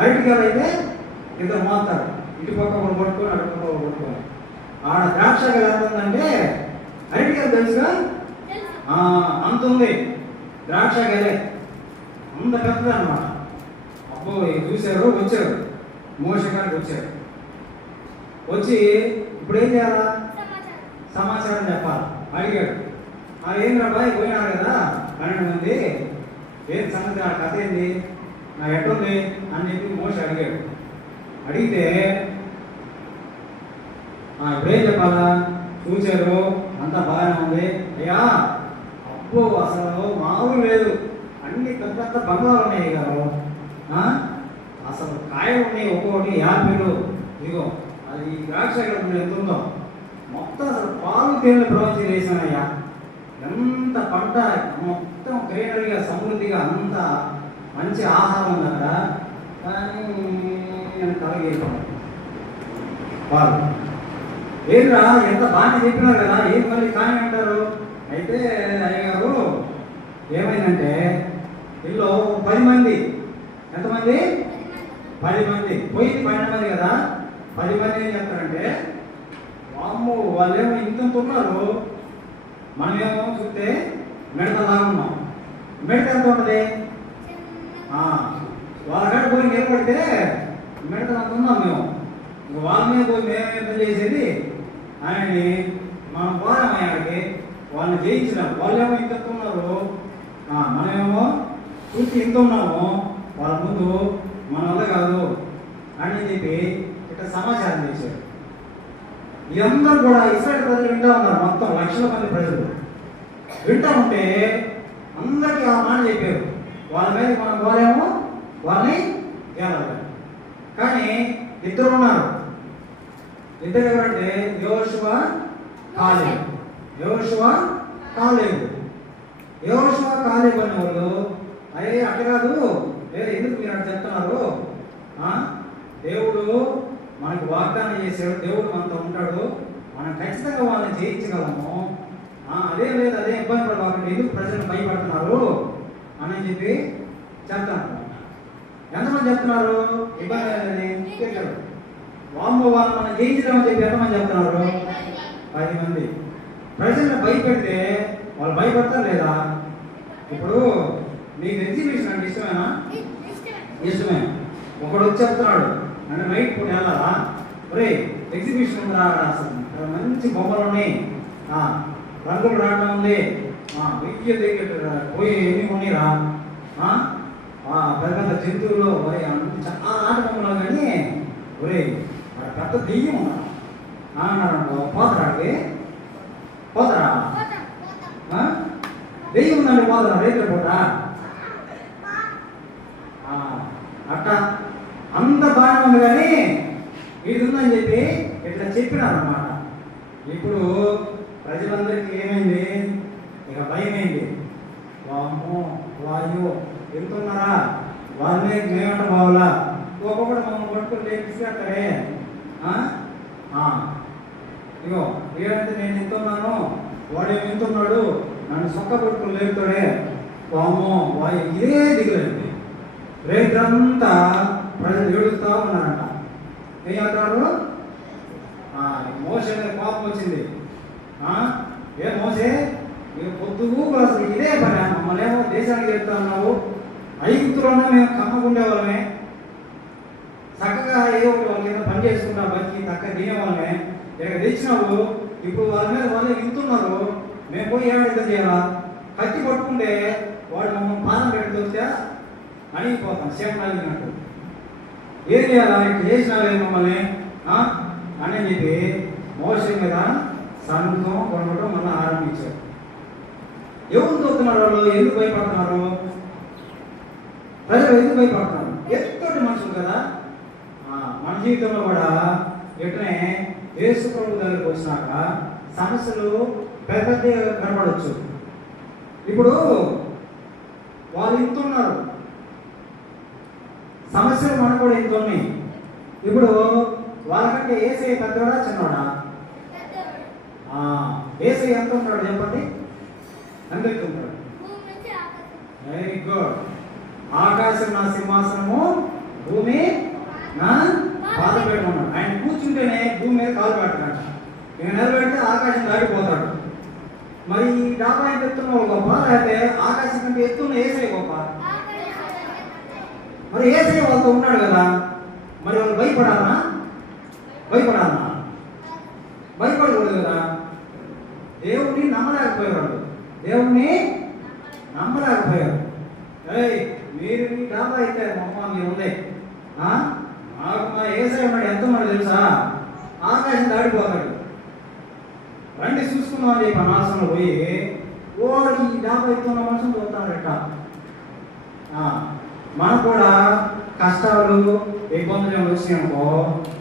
అరటి గెల అయితే 2 మోతారు. ఇటు పక్క ఒకరు పట్టుకొని అటు పక్క ఒకరు పట్టుకొని. ఆడ ద్రాక్ష గెల ఎంత ఉందంటే అరటి గెల తెలుసుగా? అంత ఉంది. ద్రాక్ష గెలే అంత పెద్దది అన్నమాట. అబ్బో, చూశారు, వచ్చారు. మోసగానికి వచ్చారు. వచ్చి ఇప్పుడు ఏం చేయాలా? సమాచారం చెప్పాలి. అడిగాడు. ఏం రాబాయ్ పోయినారు కదా 12 మంది, ఏం సంగతి? ఆ కథ ఏంది? ఎట్టుంది అని చెప్పి మోస అడిగాడు. అడిగితే ఇప్పుడేం చెప్పాలా? చూశారు, అంతా బాగానే ఉంది. అయ్యా, అబ్బో అసలు మామూలు లేదు. అన్ని పెద్ద పెద్ద బంగారు ఉన్నాయి గారు. అసలు కాయలు ఉన్నాయి. ఒక్కొక్కటి 50. ఇదిగో అది ద్రాక్ష ఎంత ఉందో మొత్తం అసలు పాలు తేనెలు ప్రవహించి వేసానయ్యా. ఎంత పంట, మొత్తం గ్రీనరీగా సమృద్ధిగా అంత మంచి ఆహారం ఉంది అక్కడ. కానీ నేను తలగేసాను. వాళ్ళు ఏంట్రా ఎంత బాగా చెప్పినారు కదా, ఏం మళ్ళీ కానీ అంటారు. అయితే అయ్యగారు ఏమైందంటే వీళ్ళు 10 మంది. ఎంతమంది? 10 మంది. పోయింది 12 మంది కదా. 10 మంది ఏం చెప్తారంటే, వామ్మో వాళ్ళేమో ఇంత ఉన్నారు, మనమేమో చూస్తే మిడతలా ఉన్నాం. మిడత ఎంత ఉంటుంది? వాళ్ళ కాడ పోయి నిలబడితే మిడత అంత ఉన్నాం మేము. ఇంకా వాళ్ళ మీద పోయి మేమేంత చేసేది ఆయన్ని మనం పోరామయ్యాడికి వాళ్ళని జయించినాం. వాళ్ళేమో ఇంత ఉన్నారు, మనమేమో చూసి ఇంత ఉన్నాము, వాళ్ళ ముందు మన వల్ల కాదు అని చెప్పి ఇట్లా సమాచారం చేశారు. ఇదందరూ కూడా ఇస్రాయేల్ ప్రజలు వింటా ఉన్నారు. మొత్తం లక్షల మంది ప్రజలు వింటా ఉంటే అందరికీ ఆ మాట చెప్పారు. వాళ్ళ మీద మనం పోలేమో, వాళ్ళని గెలవాలి. కానీ 2 ఉన్నారు. 2 ఎవరంటే యెహోషువ, కాలేబు. యెహోషువ, కాలేబు. యెహోషువ, కాలేబు అనే వాళ్ళు అయ్యే అట్ట కాదు, ఎందుకు మీరు అట్లా చెప్తున్నారు? దేవుడు మనకు వాగ్దానం చేశాడు, దేవుడు మనతో ఉంటాడు, మనం ఖచ్చితంగా వాళ్ళని జయించగలము. అదేం లేదు, అదే ఇబ్బంది పడకుండా ఎందుకు ప్రజలు భయపడుతున్నారు అని చెప్పి చెప్తాను. ఎంతమంది చెప్తున్నారు? ఇబ్బంది లేదని చెప్పారు. వామ్మో వాళ్ళు మనం జయించడం అని చెప్పి ఎంతమంది చెప్తున్నారు? 10 మంది. ప్రజలను భయపెడితే వాళ్ళు భయపడతారు లేదా? ఇప్పుడు మీకు ఎగ్జిబిషన్ అంటే ఇష్టమేనా? ఇష్టమే. ఒకడు వచ్చి చెప్తున్నాడు, అంటే నైట్ పూట వెళ్ళాలా? ఒరే ఎగ్జిబిషన్ ఉంది రా, అసలు అక్కడ మంచి బొమ్మలు ఉన్నాయి, రంగులు రావడం ఉంది, వెయ్యి దగ్గర పోయి ఎన్ని ఉన్నాయిరా, పెద్ద పెద్ద జంతువులు, ఒరే చాలా ఆట బొమ్మలు కానీ ఒరే అక్కడ పెద్ద దెయ్యం అన్నాడు. పోతారా? పోతారా? దెయ్యం ఉందండి, పోతారా రైతుల పూట? అట్ట అంత బాగానే ఉంది కానీ ఇది ఉందని చెప్పి ఇట్లా చెప్పినారన్నమాట. ఇప్పుడు ప్రజలందరికీ ఏమైంది? ఇక భయమైంది. వామ్మో వాయు వెళ్తున్నారా, వాళ్ళే మేమంట బావులా, ఒక్కొక్కటి మమ్మల్ని పట్టుకుని లేపిస్తారే. ఇగో ఏమంటే నేను ఎంతున్నాను, వాడేమి ఎంతున్నాడు, నన్ను సొక్క పట్టుకుని లేపుతాడే. వామ్మో వాయు ఇదే దిగులేదు. రేత్రంతా ప్రజలు ఏడుస్తూ ఉన్నారంట. ఏమంటారు? మోసే మీద కోపం వచ్చింది. ఏ మోసే, మీరు పొద్దుగు అసలు ఇదే పని, మమ్మల్ని ఏమో దేశానికి చెప్తా ఉన్నావు, ఐగుప్తులోనే మేము కమ్మకుండేవాళ్ళమే, చక్కగా ఏదో ఒకటి వాళ్ళ కింద పని చేసుకుంటా బతికి చక్కగా తినేవాళ్ళమే, ఇక్కడ తెచ్చినావు, ఇప్పుడు వాళ్ళ మీద వాళ్ళే వింటున్నారు, మేము పోయి ఏమైతే చేయాలా? కత్తి పట్టుకుంటే వాడు మమ్మల్ని పాదం పెట్టి వస్తే అణిగిపోతాం, సేమ్ అడిగినట్టు. ఏం చేయాలా? ఇట్లా చేసినావే మమ్మల్ని అని చెప్పి మోసే మీద సంతం కొనడం మళ్ళీ ఆరంభించారు. ఎవరు చూస్తున్నారు? వాళ్ళు ఎందుకు భయపడుతున్నారు? ప్రజలు ఎందుకు భయపడుతున్నారు? ఎంతటి మనుషులు కదా. మన జీవితంలో కూడా ఎట్లనే యేసు ప్రభు దగ్గరికి వచ్చినాక సమస్యలు పెద్దగా కనపడవచ్చు. ఇప్పుడు వాళ్ళు ఇంతున్నారు, సమస్యలు మనకు కూడా ఇంత ఉన్నాయి. ఇప్పుడు వాళ్ళకంటే ఏసై పెద్దవాడా చిన్నవాడా? ఏసై ఎంత ఉంటాడు చెప్పండి? ఎంత ఉంటాడు? Very good. ఆకాశం నా సింహాసనము, భూమి నా పాదపీఠం ఉన్నాడు. ఆయన కూర్చుంటేనే భూమి మీద కాలు పెడతాడు, ఇక నిలబెడితే ఆకాశం దాటిపోతాడు. మరి ఈ డాబా ఎంత ఎత్తున్న వాళ్ళు గొప్ప, లేకపోతే ఆకాశం కంటే ఎత్తున్న ఏసై గొప్ప? మరి ఏసై వాళ్ళతో ఉన్నాడు కదా, మరి వాళ్ళు భయపడాలనా? భయపడకూడదు కదా. దేవుణ్ణి నమ్మలేకపోయారు. మీరు మీ డాబా అయితే అమ్మ మీరు ఉంది, మాకు మా ఏసై ఉన్నాడు, ఎంత ఉన్నాడు తెలుసా? ఆకాశం దాడిపోతాడు. రండి చూసుకుందాం అని చెప్పి అనాసంలో పోయి ఓడి ఈ డాబా ఎత్తున్న మనుషులు చూస్తాడట. మనకు కూడా కష్టాలు ఇబ్బందులు వచ్చినాయనుకో,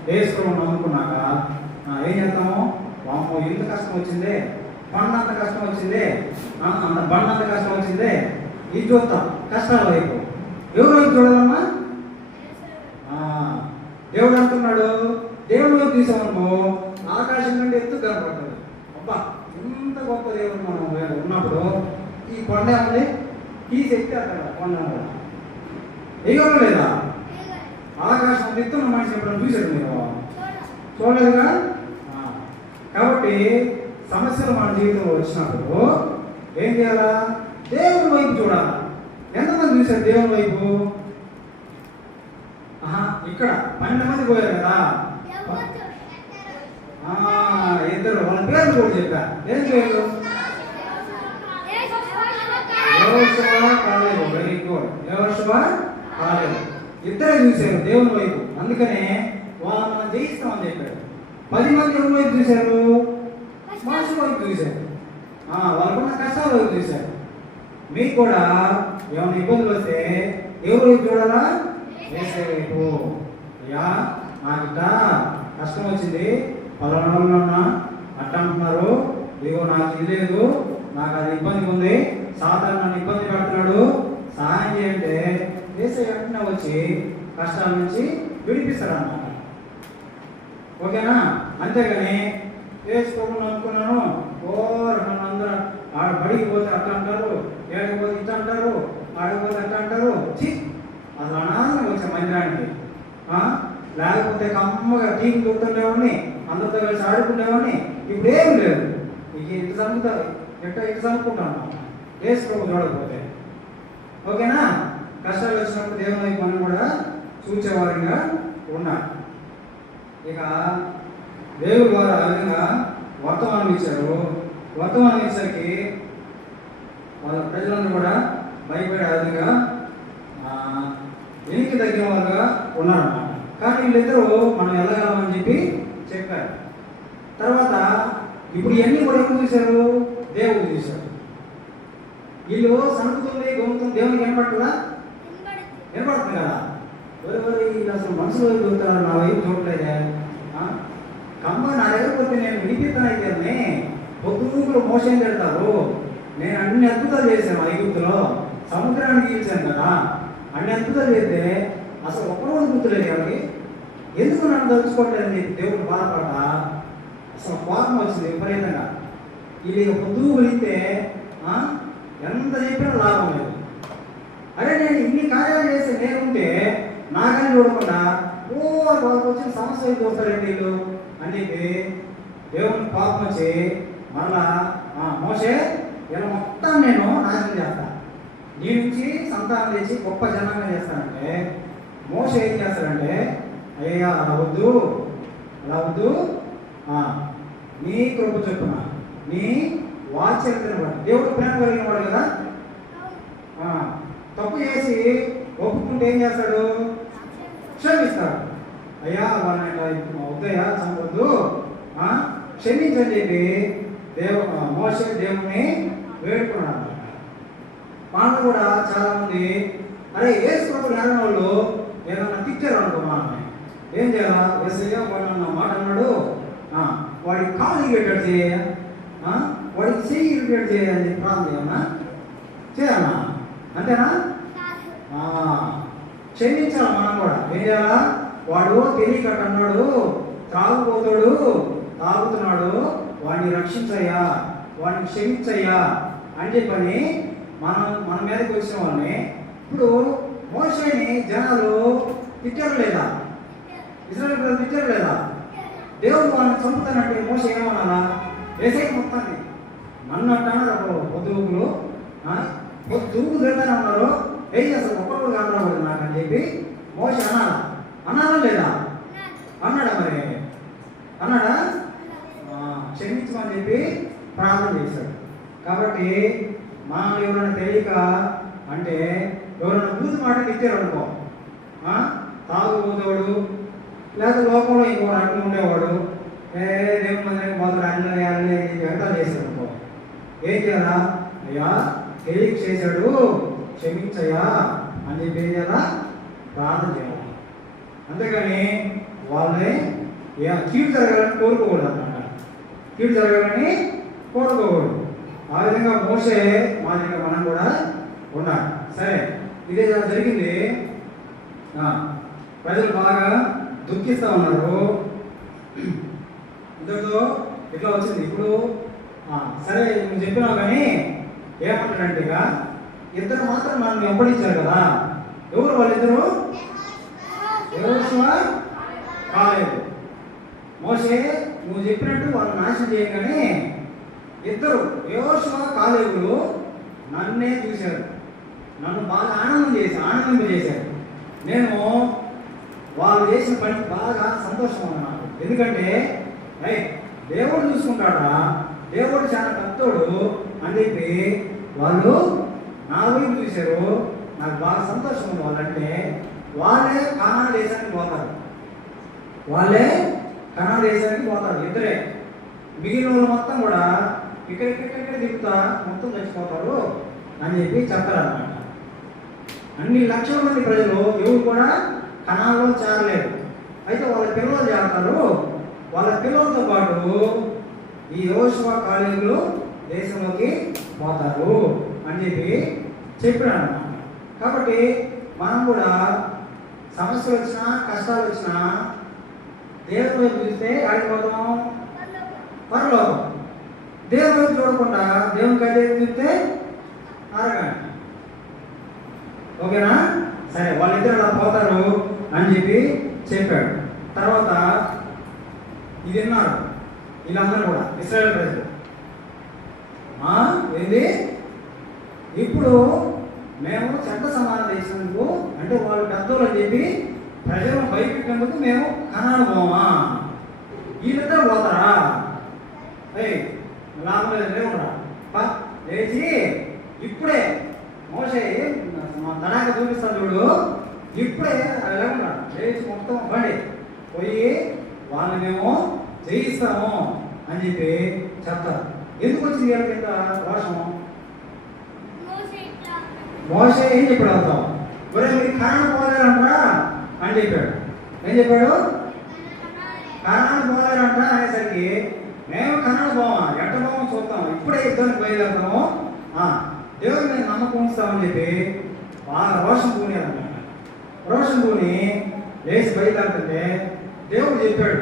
వేసుకోవడం నమ్ముకున్నాక ఏం చేస్తాము? వామ్మో ఇంత కష్టం వచ్చిందే, పండంత కష్టం వచ్చిందే, అంత బండంత కష్టం వచ్చిందే, ఇది చూస్తాం కష్టాల వైపు. ఎవరు వైపు చూడాలమ్మా? దేవుడు అంటున్నాడు, దేవుడు వైపు తీసామనుకో ఆకాశం కంటే ఎత్తు కనపడుతుంది. అబ్బా ఇంత గొప్ప దేవుడు మనం ఉన్నప్పుడు ఈ కొండ ఉంది, ఈ శక్తి అక్కడ కొండ ఎగవడం లేదా? ఆకాశం ఎత్తున్న మనిషి ఎప్పుడైనా చూశారు మీరు? చూడలేదుగా. కాబట్టి సమస్యలు మన జీవితంలో వచ్చినప్పుడు ఏం చేయాలా? దేవుని వైపు చూడాలి. ఎంతమంది చూశారు దేవుని వైపు? ఇక్కడ 12 మంది పోయారు కదా, ఇద్దరు వాళ్ళ పేర్లు కూడా చెప్పా. ఏం పేర్లు? Very good. ఇద్దరే చూశారు దేవుని వైపు. అందుకనే వాళ్ళు మనం జయిస్తామని చెప్పారు. 10 మంది ఎవరి వైపు చూశారు? మనుషుల వైపు చూశారు. వాళ్ళకున్న కష్టాల వైపు చూశారు. మీకు కూడా ఏమైనా ఇబ్బందులు వస్తే ఎవరి వైపు చూడాలా? ఏసై వైపు. అయ్యా నాకు ఇట్లా కష్టం వచ్చింది, 11 రోజులు ఉన్నా అట్ట అంటున్నారు, ఇదిగో నాకు ఇది లేదు, నాకు అది ఇబ్బంది ఉంది, సాతాను నన్ను ఇబ్బంది పెడుతున్నాడు, సహాయం చేయంటే ఏసై వెంటనే వచ్చి కష్టాల నుంచి విడిపిస్తాడు అన్నమాట. ఓకేనా? అంతేగాని వేసుకోమని అనుకున్నాను, నన్ను అందరూ ఆడ బడికి పోతే అట్లా అంటారు, ఏడకపోతే ఇట్లా అంటారు, ఆడకపోతే అట్లా అంటారు. అసలు అనాథంగా వచ్చాం మందిరానికి. లేకపోతే కమ్మగా టీవీ చూస్తుండేవాడిని, అందరితో కలిసి ఆడుకునేవాడిని. ఇప్పుడు ఏం లేదు, ఇటు చంపుతారు, ఇటు చంపుకుంటాను వేసుకోము చూడకపోతే. ఓకేనా? కష్టాలు వచ్చినప్పుడు దేవుని వైపు మనం కూడా చూచేవారిగా ఉన్నారు. ఇక దేవుడు వారు ఆ విధంగా వర్తమానం ఇచ్చారు. వర్తమానం ఇచ్చేసరికి వాళ్ళ ప్రజలందరూ కూడా భయపడే ఆ విధంగా వెనక్కి తగ్గిన వాళ్ళుగా ఉన్నారన్నమాట. కానీ వీళ్ళిద్దరూ మనం వెళ్ళగలమని చెప్పి చెప్పారు. తర్వాత ఇప్పుడు ఇవన్నీ కూడా ఎవరు చూశారు? దేవుడు చూశారు. వీళ్ళు సనుకుతుంది గొంతుంది దేవునికి వినపడుతుందా? వినపడుతుంది కదా. ఎవరెవరు వీళ్ళు అసలు మనసులో చూస్తారు, నా వైపు చూడలేదే. కమ్మ నా దగ్గర పోతే నేను వినిపిస్తానైతే పొద్దుగులు మోసం పెడతారు. నేను అన్ని అద్భుతాలు చేశాను ఐగుప్తులో, సముద్రాన్ని గీల్చాను కదా. అన్ని అద్భుతాలు చేస్తే అసలు ఒక్కరోజు గుర్తులేదు ఎవరికి. ఎందుకు నన్ను తలుచుకోవట్లేదని చెప్పి దేవుడు బాధపడ అసలు కోపం వచ్చింది విపరీతంగా. వీళ్ళు పొద్దుగు వెళితే ఎంత చెప్పినా లాభం లేదు. అరే నేను ఇన్ని కార్యాలు చేసి నేనుంటే నాకని చూడకుండా వాళ్ళకి వచ్చిన సమస్య చూస్తారండి వీళ్ళు అని చెప్పి దేవుని పాపం వచ్చి మళ్ళా మోసే ఇలా మొత్తం నేను నాశనం చేస్తాను, నీ నుంచి సంతానం తెచ్చి గొప్ప జనంగా చేస్తానంటే మోసే ఏం చేస్తాడంటే, అయ్యా అలా వద్దు, అలా వద్దు, నీ కృప చొప్పున నీ వాత్సల్యతను బట్టి. దేవుడు ప్రేమ కలిగిన వాడు కదా. తప్పు చేసి ఒప్పుకుంటే ఏం చేస్తాడు? క్షమిస్తాడు. అయ్యా వాళ్ళని వద్దయ్యా చంపొద్దు, క్షమించని చెప్పి మోసే దేవుని వేడుకున్నాడు. వాళ్ళు కూడా చాలా మంది అరే ఏసుప్రభు అన్న వాళ్ళు ఏదన్నా తిట్టారు అనుకో, మనల్ని ఏం చేయాలా? వేసయ్యా వాడు అన్న మాట అన్నాడు, వాడికి కాలు ఇరిగేటట్టు చేయ, వాడికి చెయ్యి ఇరిగేటట్టు చేయాలని ప్రార్థన చేయమన్నా చేయాలన్నా, అంతేనా? క్షమించాలి మనం కూడా. ఏం చేయాలా? వాడు తెలియకట్టు అన్నాడు, త్రాగుపోతాడు, తాగుతున్నాడు, వాడిని రక్షించయ్యా, వాడిని క్షమించయ్యా అని చెప్పని మన మీదకి వచ్చిన వాళ్ళని. ఇప్పుడు మోషేని జనాలు తిట్టారు లేదా? ఇశ్రాయేలు ప్రజలు తిట్టారు లేదా? దేవుడు వాళ్ళని చంపుతానంటే మోసే ఏమన్నారా? వేసే మొత్తాన్ని నన్ను అంటున్నారు పొద్దుగులు, పొద్దుగులు తిడతానే ఉన్నారు, ఏం చేస్తారు ఒక్కరు కానరాకూడదు నాకు అని చెప్పి మోసే అన్నాడా లేదా? అన్నాడా? మరి అన్నాడా? క్షమించమని చెప్పి ప్రార్థన చేశాడు. కాబట్టి మనం ఎవరైనా తెలియక అంటే ఎవరైనా బూతు మాట తిట్టారు అనుకో, తాగుబోతాడు లేదా లోకంలో ఇంకోటి అడ్డు ఉండేవాడు, దేవుని మందిరానికి పోతాడు, అన్ని వేయాలని వ్యక్తాలు చేశాడు అనుకో, ఏం చేయాలా? అయ్యా తెలియక చేశాడు, క్షమించయ్యా అని చెప్పి ఏం చేయాలా? ప్రార్థన చేయాలి. అంతేగాని వాళ్ళని కీడు జరగాలని కోరుకోకూడదు అన్నమాట. కీడు జరగాలని కోరుకోకూడదు. ఆ విధంగా మోసే మాదిరిగా మనం కూడా ఉన్నాం. సరే, ఇదే జరిగింది. ప్రజలు బాగా దుఃఖిస్తూ ఉన్నారు. ఇద్దరితో ఇట్లా వచ్చింది. ఇప్పుడు సరే నువ్వు చెప్పినావు కానీ ఏమంటాడంటే ఇద్దరు మాత్రం మనం వెంబడించారు కదా. ఎవరు వాళ్ళిద్దరు? యెహోషువ కాలేబు. మోసే నువ్వు చెప్పినట్టు వాళ్ళు నాశనం చేయగానే ఇద్దరు యెహోషువ కాలేబులు నన్నే చూశారు, నన్ను బాగా ఆనందింపజేశారు. నేను వాళ్ళు చేసిన పని బాగా సంతోషం అన్నాను. ఎందుకంటే దేవుడు చూసుకుంటాడా, దేవుడు చాలా పెద్దోడు అని చెప్పి వాళ్ళు నా వైపు చూశారు. నాకు బాగా సంతోషం ఉంది. వాళ్ళంటే వాళ్ళే కనాను దేశానికి పోతారు, వాళ్ళే కనాను దేశానికి పోతారు ఇద్దరే. మిగిలిన వాళ్ళు మొత్తం కూడా ఇక్కడ దిగుతా మొత్తం చచ్చిపోతారు అని చెప్పి చెప్పారన్నమాట. అన్ని లక్షల మంది ప్రజలు ఎవరు కూడా కనాల్లో చేరలేరు. అయితే వాళ్ళ పిల్లలు చేరతారు. వాళ్ళ పిల్లలతో పాటు ఈ యెహోషువ కాలేబులు దేశంలోకి పోతారు అని చెప్పి చెప్పాడు అన్నమాట. కాబట్టి మనం కూడా సమస్యలు వచ్చినా కష్టాలు వచ్చినా దేవుని వైపు చూస్తే ఆడిపోతాం పరలోకం. దేవుని వైపు చూడకుండా దేవుని కళ్ళ చూస్తే నరకాన్ని. ఓకేనా? సరే, వాళ్ళిద్దరు అలా పోతారు అని చెప్పి చెప్పాడు. తర్వాత ఇది విన్నారు వీళ్ళందరూ కూడా ఇశ్రాయేలు ప్రజలు. ఏంది ఇప్పుడు మేము చెడ్డ సమానం చేసినందుకు అంటే వాళ్ళు పెద్దోళ్ళు అని చెప్పి ప్రజలను భయపెట్టేందుకు మేము కనాను పోమా, వీళ్ళిద్దరు పోతారా? లాభం లేదు, లేవురా లేచి ఇప్పుడే మోసే తడాక చూపిస్తాను చూడు, ఇప్పుడే లేకుండా లేచి మొత్తం బండి పోయి వాళ్ళని మేము జయిస్తాము అని చెప్పి చెప్తారు. ఎందుకు వచ్చింది వీళ్ళ కింద రోషం? మోసే ఏం చెప్పాడు అవుతాం, ఒరే మీరు కనాను పోలేరంటరా అని చెప్పాడు. ఏం చెప్పాడు? కనాను పోలేరంట అనేసరికి మేము కనాను పోమా, ఎట్ట పోమో చూస్తాం, ఇప్పుడే యుద్ధానికి బయలుదేరుతాము, దేవుడి మీద నమ్మకం ఉంచుతామని చెప్పి బాగా రోషం పూనేదన్నమాట. రోషం పూని లేచి బయలుదేరుతుంటే దేవుడు చెప్పాడు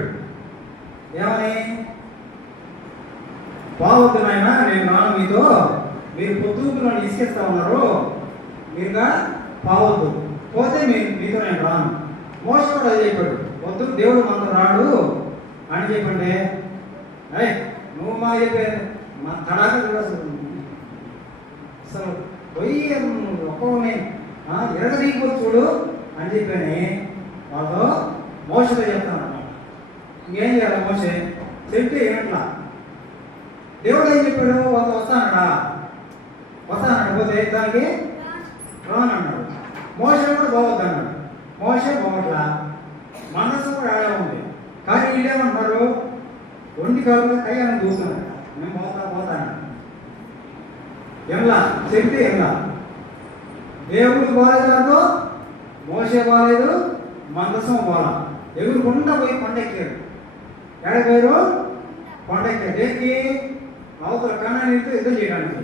ఏమని? పోవద్దు నాయన, నేను రాను మీతో, మీరు పొద్దుగులో ఇసుకేస్తా ఉన్నారు, మీరుగా పోవద్దు, పోతే మీతో నేను రాను. మోస కూడా అది చెప్పాడు, వద్దు దేవుడు మనతో రాడు అని చెప్పండి. నువ్వు మా చెప్పాను మా తడాక అసలు పోయి ఒక్కొక్కని ఎరగదీయకూడదు చూడు అని చెప్పని వాళ్ళతో మోసతో చెప్తాను అన్నమాట. ఇంకేం చేయాలి? మోసే చెప్తే ఏమిట్లా దేవుడు ఏం చెప్పాడు? వాళ్ళతో వస్తానట పోతే దానికి రానన్నాడు. మోస కూడా పోవద్దు అన్నాడు. మోసే పోవట్లా, మనసు కూడా ఆడే ఉంది. కానీ వీళ్ళేమంటారు? ఒంటి కాలుగా కయ్యాలని చూస్తున్నాడు, మేము పోతాను ఎంలా చెప్తే ఎంలా. దేవుడు బాగాలేదు దాంట్లో, మోసే బాగాలేదు, మందసం బాగా ఎగురుకుండా పోయి కొండ ఎక్కాడు. ఎక్కడికి పోయారు? కొండ ఎక్కాడు. దేనికి? అవతల కన్నానితో యుద్ధం చేయడానికి.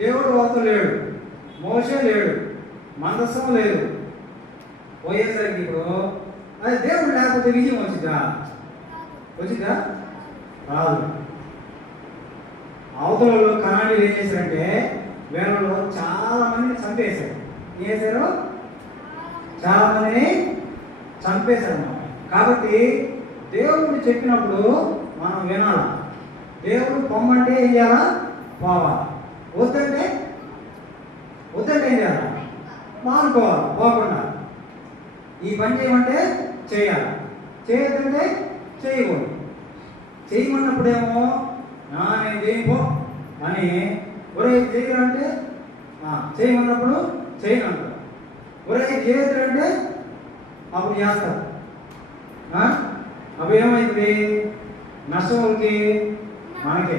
దేవుడు అవతల లేడు, మోసే లేడు, మందసం లేదు. పోయేసరికి ఇప్పుడు అది దేవుడు లేకపోతే విజయం వచ్చిందా? రాదు. అవతలలో కణాలు ఏం చేశారంటే వీళ్ళలో చాలా మందిని చంపేశారు. ఏం చేశారు? చాలా మందిని చంపేశారు అన్నమాట. కాబట్టి దేవుడు చెప్పినప్పుడు మనం వినాలి. దేవుడు పొమ్మంటే ఏం చేయాలా? పోవాలి. వద్దంటే ఏం చేయాలి? మానుకోవాలి, పోకుండా. ఈ పని చేయమంటే చేయాలి, చేయొద్దంటే చేయకూడదు. చేయమన్నప్పుడేమో నేను చేయపో అని, ఒరే చేయరంటే చేయమన్నప్పుడు చేయనంటారు, ఒరే చేయొద్దంటే అప్పుడు చేస్తారు. అప్పుడు ఏమైంది? నష్టంకి మనకే.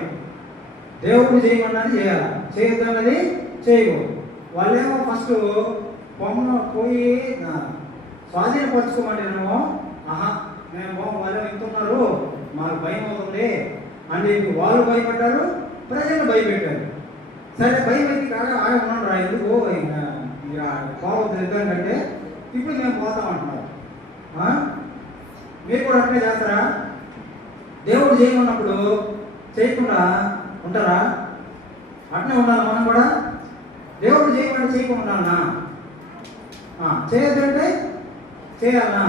దేవుడు చేయమన్నది చేయాలి, చేయొద్దన్నది చేయకూడదు. వాళ్ళేమో ఫస్ట్ పోయి స్వాధీనపరచుకోమంటేనేమో మేము వాళ్ళు వింటున్నారు, మాకు భయం అవుతుంది అని చెప్పి వాళ్ళు భయపడ్డారు, ప్రజలు భయపెట్టారు. సరే భయం అయితే కాగా ఆడ ఉన్నాడు రా, ఎందుకు పోవద్దు ఎందుకంటే ఇప్పుడు మేము పోతామంటున్నారు. మీరు కూడా అట్లే చేస్తారా? దేవుడు చేయమన్నప్పుడు చేయకుండా ఉంటారా? అట్నే ఉండాలి మనం కూడా. దేవుడు చేయకుండా చేయకుండా ఉండాలన్నా? చేయొద్దంటే చేయాలన్నా?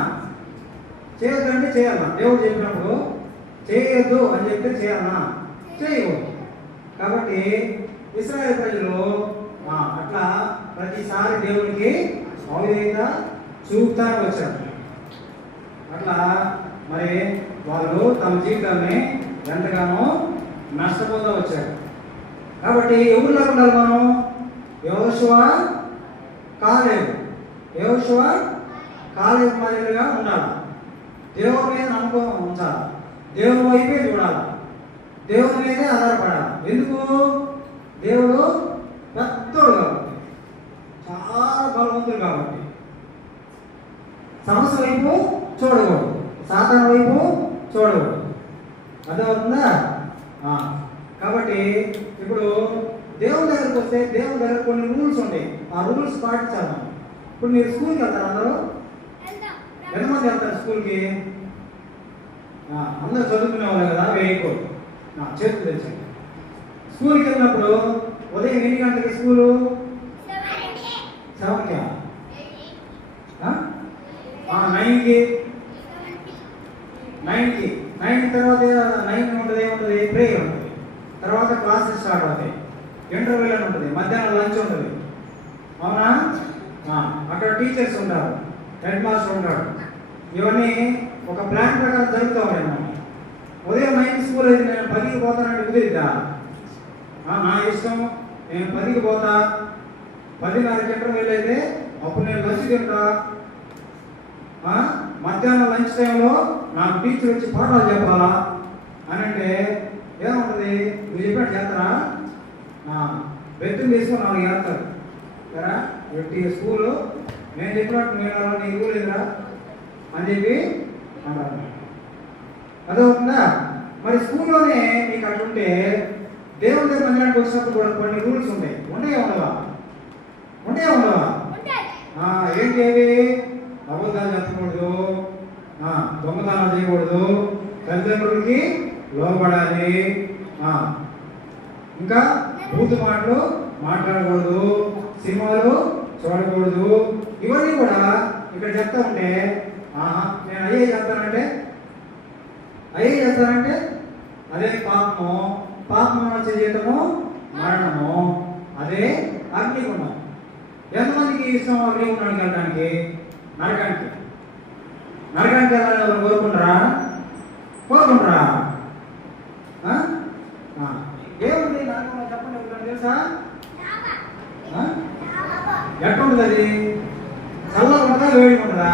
చేయొద్దంటే చేయాలన్నా? దేవుడు చెప్పినప్పుడు చేయొద్దు అని చెప్తే చేయాలన్నా? చేయకూడదు. కాబట్టి ఇశ్రాయేలు ప్రజలు అట్లా ప్రతిసారి దేవునికి అవిధేయత చూపుతానే వచ్చారు. అట్లా మరి వాళ్ళు తమ జీవితాన్ని ఎంతగానో నష్టపోతూ వచ్చారు. కాబట్టి ఎవరిలో ఉండాలి మనం? యెహోషువ కాలేబు మాదిరిగా ఉండాలి. దేవుని మీద నమ్మకం ఉంచాలి, దేవుని వైపే చూడాలి, దేవుని మీదే ఆధారపడాలి. ఎందుకు? దేవుడు పెద్దోడు కాబట్టి, చాలా బలవంతుడు కాబట్టి. సమస్య వైపు చూడకూడదు, సాతాను వైపు చూడకూడదు. అర్థమవుతుందా? కాబట్టి ఇప్పుడు దేవుని దగ్గరకు వస్తే దేవుని దగ్గర కొన్ని రూల్స్ ఉంటాయి, ఆ రూల్స్ పాటించాలి. ఇప్పుడు మీరు స్కూల్కి వెళ్తారు, అందరూ ఎంతమంది వెళ్తారు స్కూల్కి? అందరూ చదువుకునే వాళ్ళు కదా, వేయకూడదు. చేతులు తెచ్చండి. స్కూల్కి వెళ్ళినప్పుడు ఉదయం ఎన్ని గంటలకి స్కూలు? 7కి, 9కి 9 తర్వాత 9 ఉంటుంది, ఏముంటుంది? ప్రేయర్ ఉంటుంది. తర్వాత క్లాసెస్ స్టార్ట్ అవుతాయి, ఇంటర్వ్యూ అని ఉంటుంది, మధ్యాహ్నం లంచ్ ఉంటుంది. అవునా? అక్కడ టీచర్స్ ఉంటారు, హెడ్ మాస్టర్ ఉంటాడు, ఇవన్నీ ఒక ప్లాన్ ప్రకారం జరుగుతూ ఉంటాయి మనం. ఉదయం 9 స్కూల్ అయితే నేను 10కి పోతానంటే కుదిరిద్దా? నా ఇష్టం, నేను 10కి పోతా, 10:30కి ఇంటర్వెల్ అయితే అప్పుడు నేను లంచ్ తింటా. మధ్యాహ్నం లంచ్ టైంలో నాకు టీచర్ వచ్చి పాఠాలు చెప్పాలా అని అంటే ఏముంటుంది? మీరు చెప్పినట్టు చేస్తారా? బెత్తులు తీసుకొని 4 చేస్తారు కదా. ఎట్టి స్కూలు నేను చెప్పినట్టు నేను నీ రూల్ లేదురా అని చెప్పి అంటారు. అదవుతుందా? మరి స్కూల్లోనే మీకు అట్లుంటే దేవుడి దగ్గర మందిరానికి వచ్చినప్పుడు కూడా కొన్ని రూల్స్ ఉంటాయి. ఉండవా? ఏంటి అవి? అబద్ధాలు చెప్పకూడదు, దొంగతనాలు చేయకూడదు, తల్లిదండ్రులకి లోబడాలి, ఇంకా బూతు మాటలు మాట్లాడకూడదు, సినిమాలు చూడకూడదు. ఇవన్నీ కూడా ఇక్కడ చెప్తా ఉంటే నేను అయ్యే చేస్తానంటే అదే పాపము వచ్చే జీవితము మరణము, అదే అగ్నిగుండం. ఎంతమందికి ఇష్టం అగ్నిగుండానికి వెళ్ళడానికి? నరకానికి వెళ్ళాలని ఎవరు కోరుకుంటారా? ఏముంది నరకంలో చెప్పండి, ఎవరు తెలుసా? ఎట్లుంటుంది అది? చల్లగా ఉంటుందా, వేడిగా ఉంటుందా?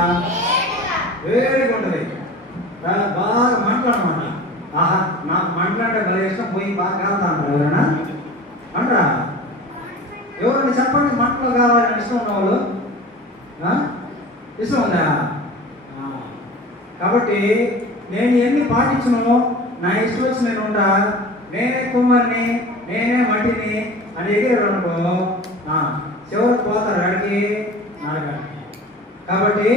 వేడిగా ఉంటుంది. బాగా మంటలు అనమాట. నాకు మంటలు అంటే భలే ఇష్టం, పోయి బాగా కాలుతా అంటారు ఎవరైనా అంటారా? ఎవరైనా చెప్పండి, మంటలు కావాలని ఇష్టం ఉన్న వాళ్ళు. ఇష్టం ఉందా? కాబట్టి నేను ఎన్ని పాటించను, నా ఇష్టం వచ్చి నేను ఉంటా, నేనే కుమ్మరిని, నేనే మట్టిని అని ఎగిరాడు అనుకో, చివరికి పోతారు అడిగి నరకానికి. కాబట్టి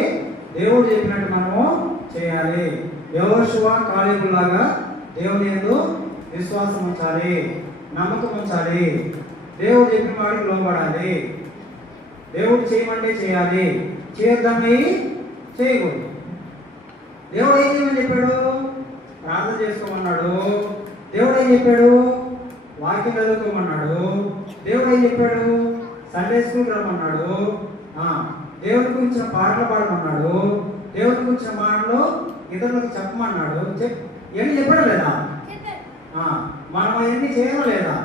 దేవుడు చెప్పినట్టు మనము చేయాలి. యెహోషువ కాలేబులాగా దేవుని యందు విశ్వాసం ఉంచాలి, నమ్మకం ఉంచాలి, దేవుడు చెప్పిన వాడికి లోబడాలి. దేవుడు చేయమంటే చేయాలి, చేయొద్దని చేయకూడదు. దేవుడు ఏం చేయమని చెప్పాడు? ప్రార్థన చేసుకోమన్నాడు. దేవుడు ఏం చెప్పాడు? వాక్యం చదువుకోమన్నాడు. దేవుడు ఏం చెప్పాడు? సండే స్కూల్కి రమ్మన్నాడు. దేవుడి గురించిన పాటలు పాడమన్నాడు. దేవుడి గురించిన మాటలు ఇతరులకు చెప్పమన్నాడు. ఇవన్నీ చెప్పడం లేదా? మనం అవన్నీ చేయడం లేదా?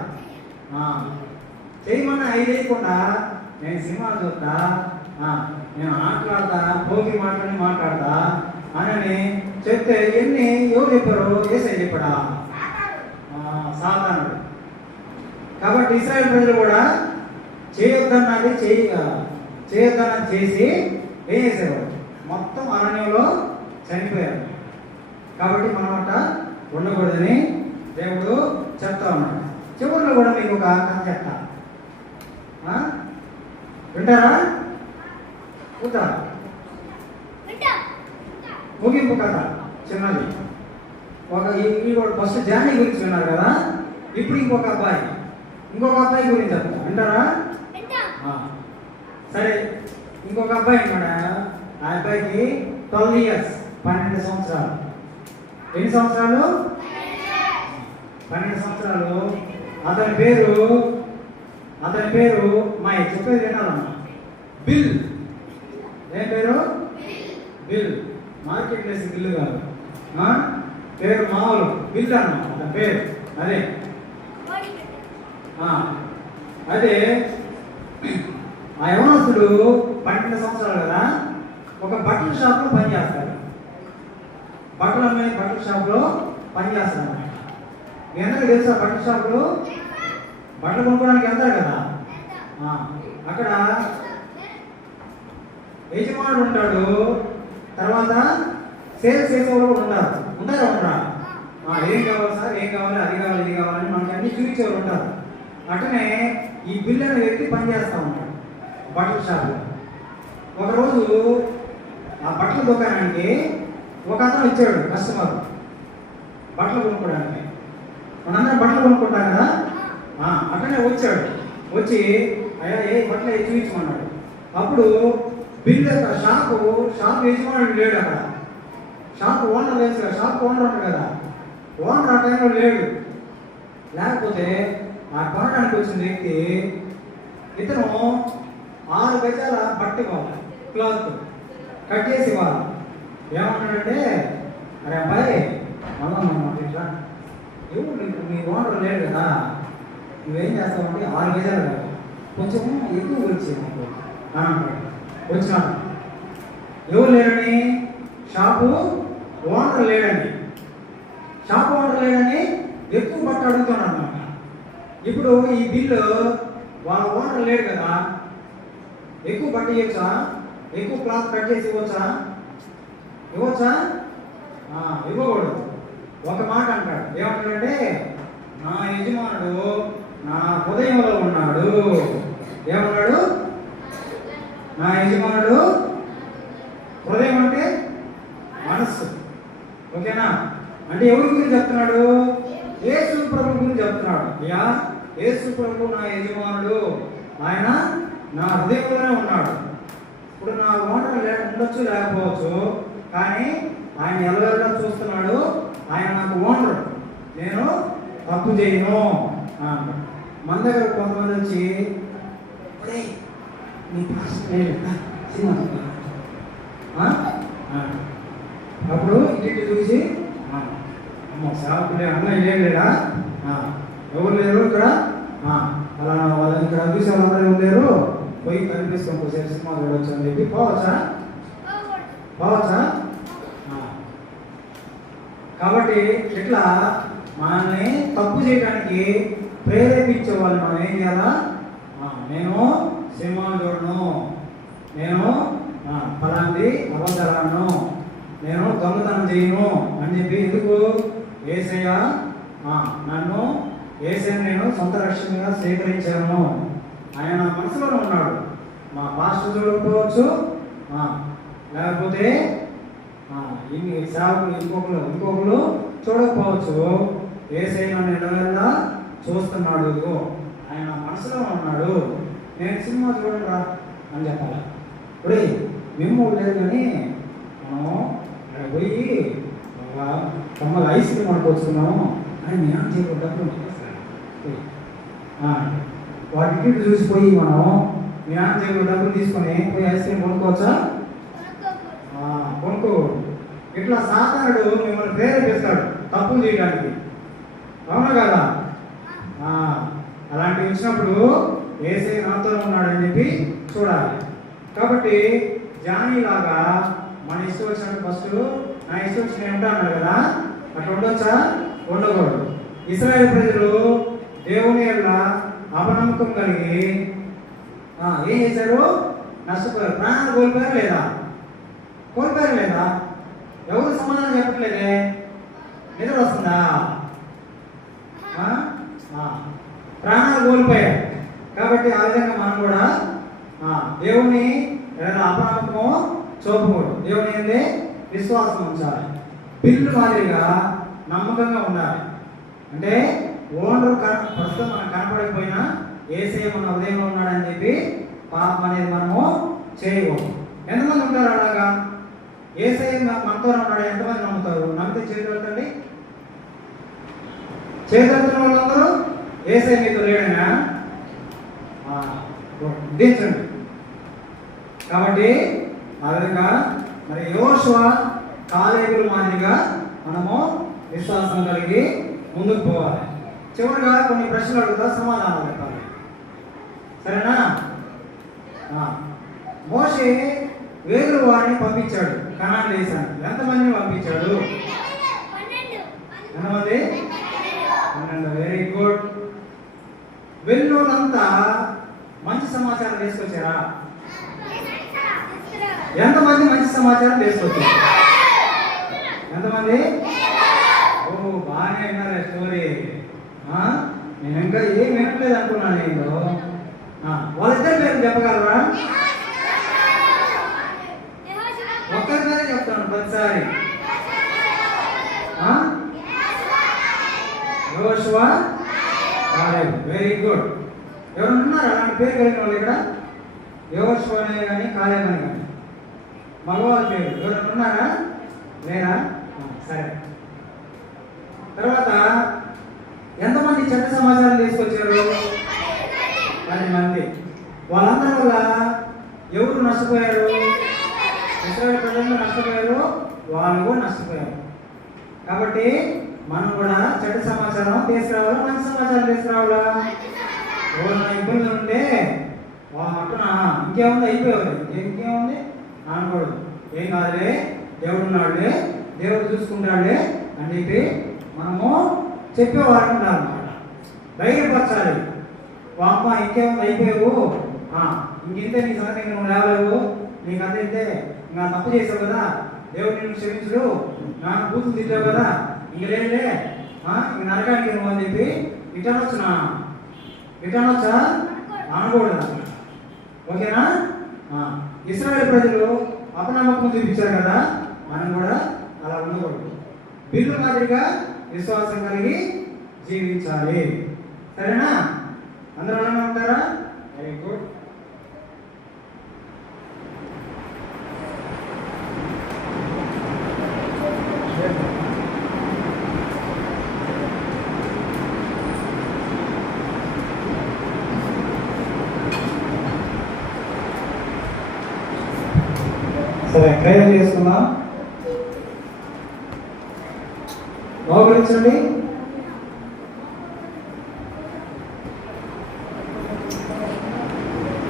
చేయమన్నా అవి చేయకుండా నేను సినిమాలు చూస్తా, నేను ఆటలాడతా, భోగి మాట్లాడతా అని చెప్తే ఎన్ని ఎవరు చెప్పారు? యేసయ్య చెప్పాడా? సాతానుడు. కాబట్టి ఇశ్రాయేలు ప్రజలు కూడా చేయొద్దన్నది చేసి ఏం చేసేవాడు? మొత్తం అరణ్యంలో చనిపోయారు. కాబట్టి మనం అట్ట ఉండకూడదని దేవుడు చెప్తా ఉన్నాడు. చివరిలో కూడా మీకు ఒక కథ చెప్తా, వింటారా? ఉంటారా? ముగింపు కథ చిన్నది. ఫస్ట్ జానీ గురించి విన్నారు కదా, ఇప్పుడు ఇంకొక అబ్బాయి గురించి చెప్తా, వింటారా? సరే, ఇంకొక అబ్బాయి అన్నాడా, ఆ అబ్బాయికి 12 years, 12 సంవత్సరాలు. ఎన్ని సంవత్సరాలు? 12 సంవత్సరాలు. అతని పేరు మా చెప్పేది వినాలమ్మా, బిల్. ఏం పేరు? బిల్. మార్కెట్ ప్లేస్ బిల్లు కాదు, పేరు మామూలు బిల్ అన్న అతని పేరు. అదే ఆ యవనస్తుడు 12 సంవత్సరాలు కదా, ఒక బట్టల షాప్లో పనిచేస్తాడు. బట్టల షాప్లో పనిచేస్తాడు. మీ అందరికీ తెలుసా? బట్టల షాపులో బట్టలు కొనుక్కోవడానికి వెళ్తారు కదా, అక్కడ యజమానుడు ఉంటాడు, తర్వాత సేల్స్ చేసేవాళ్ళు కూడా ఉంటారా? ఏం కావాలి సార్, ఏం కావాలి, అది కావాలి, ఇది కావాలని మనకి అన్ని చూపించేవాళ్ళు ఉంటారు. అట్లనే ఈ బిల్ అనే వ్యక్తి పనిచేస్తూ ఉంటాడు బట్టల షాప్లో. ఒకరోజు ఆ బట్టల దుకాణానికి ఒక అతను వచ్చాడు, కస్టమర్ బట్టలు కొనుక్కోవడానికి. మనందరం బట్టలు కొనుక్కుంటాం కదా, అక్కడనే వచ్చాడు. వచ్చి అయ్యా ఏ బట్టలు చూపించమన్నాడు. అప్పుడు బిల్ షాప్ యజమానుడు లేడు అక్కడ. షాప్ ఓనర్ తెలుసు కదా, షాప్ ఓనర్ ఉంటాడు కదా, ఓనర్ ఆ టైంలో లేడు. లేకపోతే ఆ కొనడానికి వచ్చిన వ్యక్తి ఇతను 6 గజాల బట్ట కావాలి, క్లాత్ కట్ చేసి ఇవ్వాలి. ఏమంటాడంటే, అరే అబ్బాయి మళ్ళా మనం ఇట్లా ఎవరు మీ ఓనర్ లేడు కదా, నువ్వేం చేస్తావంటే 6 గజాలు కాదు కొంచెం ఎక్కువ వచ్చి మాకు అని అంటాడు. వచ్చినాడు, ఎవరు లేరని, షాపు ఓనర్ లేడని, షాపు ఓనర్ లేడని ఎక్కువ బట్ట అడుగుతున్నాడు అనమాట. ఇప్పుడు ఈ బిల్లు వాళ్ళ ఓనర్ లేడు కదా, ఎక్కువ బట్ట ఇవ్వచ్చా, ఎక్కువ క్లాత్ కట్ చేసి ఇవ్వచ్చా, ఇవ్వచ్చా? ఇవ్వకూడదు. ఒక మాట అంటాడు, ఏమంటాడంటే, నా యజమానుడు నా హృదయంలో ఉన్నాడు. ఏమన్నాడు? నా యజమానుడు, హృదయం అంటే మనస్సు, ఓకేనా? అంటే ఎవరి గురించి చెప్తున్నాడు? యేసు ప్రభు గురించి చెప్తున్నాడు. అయ్యా యేసు ప్రభు నా యజమానుడు, ఆయన నా హృదయంలోనే ఉన్నాడు. ఇప్పుడు నా ఓనర్ ఉండొచ్చు లేకపోవచ్చు, కానీ ఆయన ఎవరెవరో చూస్తున్నాడు. ఆయన నాకు ఓనర్, నేను తప్పు చేయను. మన దగ్గర కొంతమంది వచ్చి నీ సినిమా అప్పుడు ఇంటికి చూసి అమ్మ సేవకులే అమ్మాయి ఏం లేడా, ఎవరు లేరు ఇక్కడ, అలా వాళ్ళని ఇక్కడ చూసి వాళ్ళందరూ లేరు, పోయి కనిపిస్తాం కొంచెం సినిమా చూడవచ్చు అని చెప్పి పోవచ్చా? పోవచ్చా? కాబట్టి ఇట్లా మనల్ని తప్పు చేయడానికి ప్రేరేపించే వాళ్ళు మనం ఏం చేయాలా? నేను సినిమాలు చూడను, నేను ఫలాంటి అబద్ధాలను, నేను దొంగతనం చేయను అని చెప్పి, ఎందుకు? యేసయ్య నన్ను, యేసయ్యను నేను సొంత రక్షణగా స్వీకరించాను, ఆయన నా మనసులోనే ఉన్నాడు. మా పాస్టర్ చూడకపోవచ్చు, లేకపోతే ఇన్ని సేవకులు ఇంకొకరు చూడకపోవచ్చు. యేసయ్య నన్ను ఎడవెల్లా చూస్తున్నాడు, ఆయన మనసులో ఉన్నాడు, నేను సినిమా చూడరా అని చెప్పాలి. ఇప్పుడు మేము లేదు కానీ మనం అక్కడ పోయి కమ్మలు ఐస్ క్రీమ్ అనుకొచ్చుకున్నాము అని నేను చేయకూడదు. వాటి టికెట్ చూసిపోయి మనం మీ నాన్న చేయకూడదు, డబ్బులు తీసుకొని పోయి ఐస్ క్రీమ్ కొనుక్కోవచ్చా? కొనుక్కోకూడదు. ఇట్లా సాతానుడు మిమ్మల్ని ప్రేరేపిస్తాడు తప్పులు చేయడానికి, అవునా కదా? అలాంటివి వచ్చినప్పుడు యేసయ్య నాతో ఉన్నాడని చెప్పి చూడాలి. కాబట్టి జానీలాగా మన ఇష్టం వచ్చినట్టు ఫస్ట్ నా ఇష్టం వచ్చిన ఉంటా అన్నాడు కదా, అట్లా ఉండొచ్చా? ఉండకూడదు. ఇశ్రాయేలు ప్రజలు దేవుని యొక్క అపనమ్మకం కలిగి ఏం చేశారు? నష్టపోయారు, ప్రాణాలు కోల్పోయారు లేదా? కోల్పోయారు లేదా? ఎవరు సమాధానం చెప్పట్లేదే, నిద్ర వస్తుందా? ప్రాణాలు కోల్పోయారు. కాబట్టి ఆ విధంగా మనం కూడా దేవుని అపనమ్మకము చూపకూడదు, దేవుని ఏందే విశ్వాసం ఉంచాలి, బిల్లు మాదిరిగా నమ్మకంగా ఉండాలి. అంటే ఓనర్ ప్రస్తుతం మనం కనపడకపోయినా యేసయ్య మన హృదయంలో ఉన్నాడని చెప్పి పాపం అనేది మనము చేయకూడదు. ఎంతమంది ఉంటారు అలాగా? యేసయ్య మనతో ఉన్నాడు ఎంతమంది నమ్ముతారు? నమ్మితే చేయగలుగుతండి. చేయగలుగుతున్న వాళ్ళందరూ యేసయ్య మీతో లేడనా? దించండి. కాబట్టి ఆ విధంగా మరి యోషువ కాలేబుల మాదిరిగా మనము విశ్వాసం కలిగి ముందుకు పోవాలి. చివరిగా కొన్ని ప్రశ్నలు అడుగుతా, సమాధానం చెప్పాలి, సరేనా? మోషే వేరు వారిని పంపించాడు కనాను దేశానికి. ఎంతమందిని పంపించాడు? ఎంతమంది? 12. Very good. వెళ్ళినోళ్ళంతా మంచి సమాచారం తీసుకొచ్చారా? ఎంతమంది మంచి సమాచారం తీసుకొచ్చారు? ఎంతమంది? ఓ బాగానే విన్నారా స్టోరీ. నేను ఇంకా ఏం వినట్లేదు అనుకున్నాను. నేను వాళ్ళిద్దరి పేరు చెప్పగలరా? ఒక్కరిసారి చెప్తాను ప్రతిసారి. యోషువ, కాలేబు. Very good. ఎవరు ఉన్నారు అలాంటి పేరు కలిగిన వాళ్ళు ఇక్కడ? యోషువ అనే కానీ కాలేబు అని కానీ మగవాళ్ళ పేరు ఎవరైనా ఉన్నారా? లేరా? సరే. తర్వాత ఎంతమంది చెడ్డ సమాచారం తీసుకొచ్చారు? 10 మంది. వాళ్ళందరి వల్ల ఎవరు నష్టపోయారు? ఇశ్రాయేలు ప్రజలు నష్టపోయారు, వాళ్ళు కూడా నష్టపోయారు. కాబట్టి మనం కూడా చెడ్డ సమాచారం తీసుకురావాలా, మంచి సమాచారం తీసుకురావాలా? ఎవరైనా ఇబ్బందులు ఉంటే అట్టున ఇంకేముంది అయిపోయేవారు, ఇంకేముంది అనకూడదు. ఏం కాదులే, దేవుడు ఉన్నాడులే, దేవుడు చూసుకుంటాడులే అని చెప్పి మనము చెప్పేవారు ఉండాలన్నమాట. ధైర్యపరచాలి. అమ్మ ఇంకేముంది అయిపోయావు, ఇంకెంతే నీ సంగతి నువ్వు లేవలేవు, నీకు అంతే ఇంకా తప్పు చేసావు కదా, దేవుడు నిన్ను క్షమించడు, నాకు బూతులు తిట్టావు కదా, ఇంక లేదులే ఇంక నరకానికి నువ్వు అని చెప్పి రిటర్న్ వచ్చా అనకూడదు. ఓకేనా? ఇశ్రాయేలు ప్రజలు అపనమ్మకం చూపించారు కదా, మనం కూడా అలా ఉండకూడదు. బిల్లు మాదిరిగా విశ్వాసం కలిగి జీవించాలి. సరేనా? అందరూ అలానే ఉంటారా? Very good. సరే, ప్రేయర్ చేసుకుందాం. మోకరించండి.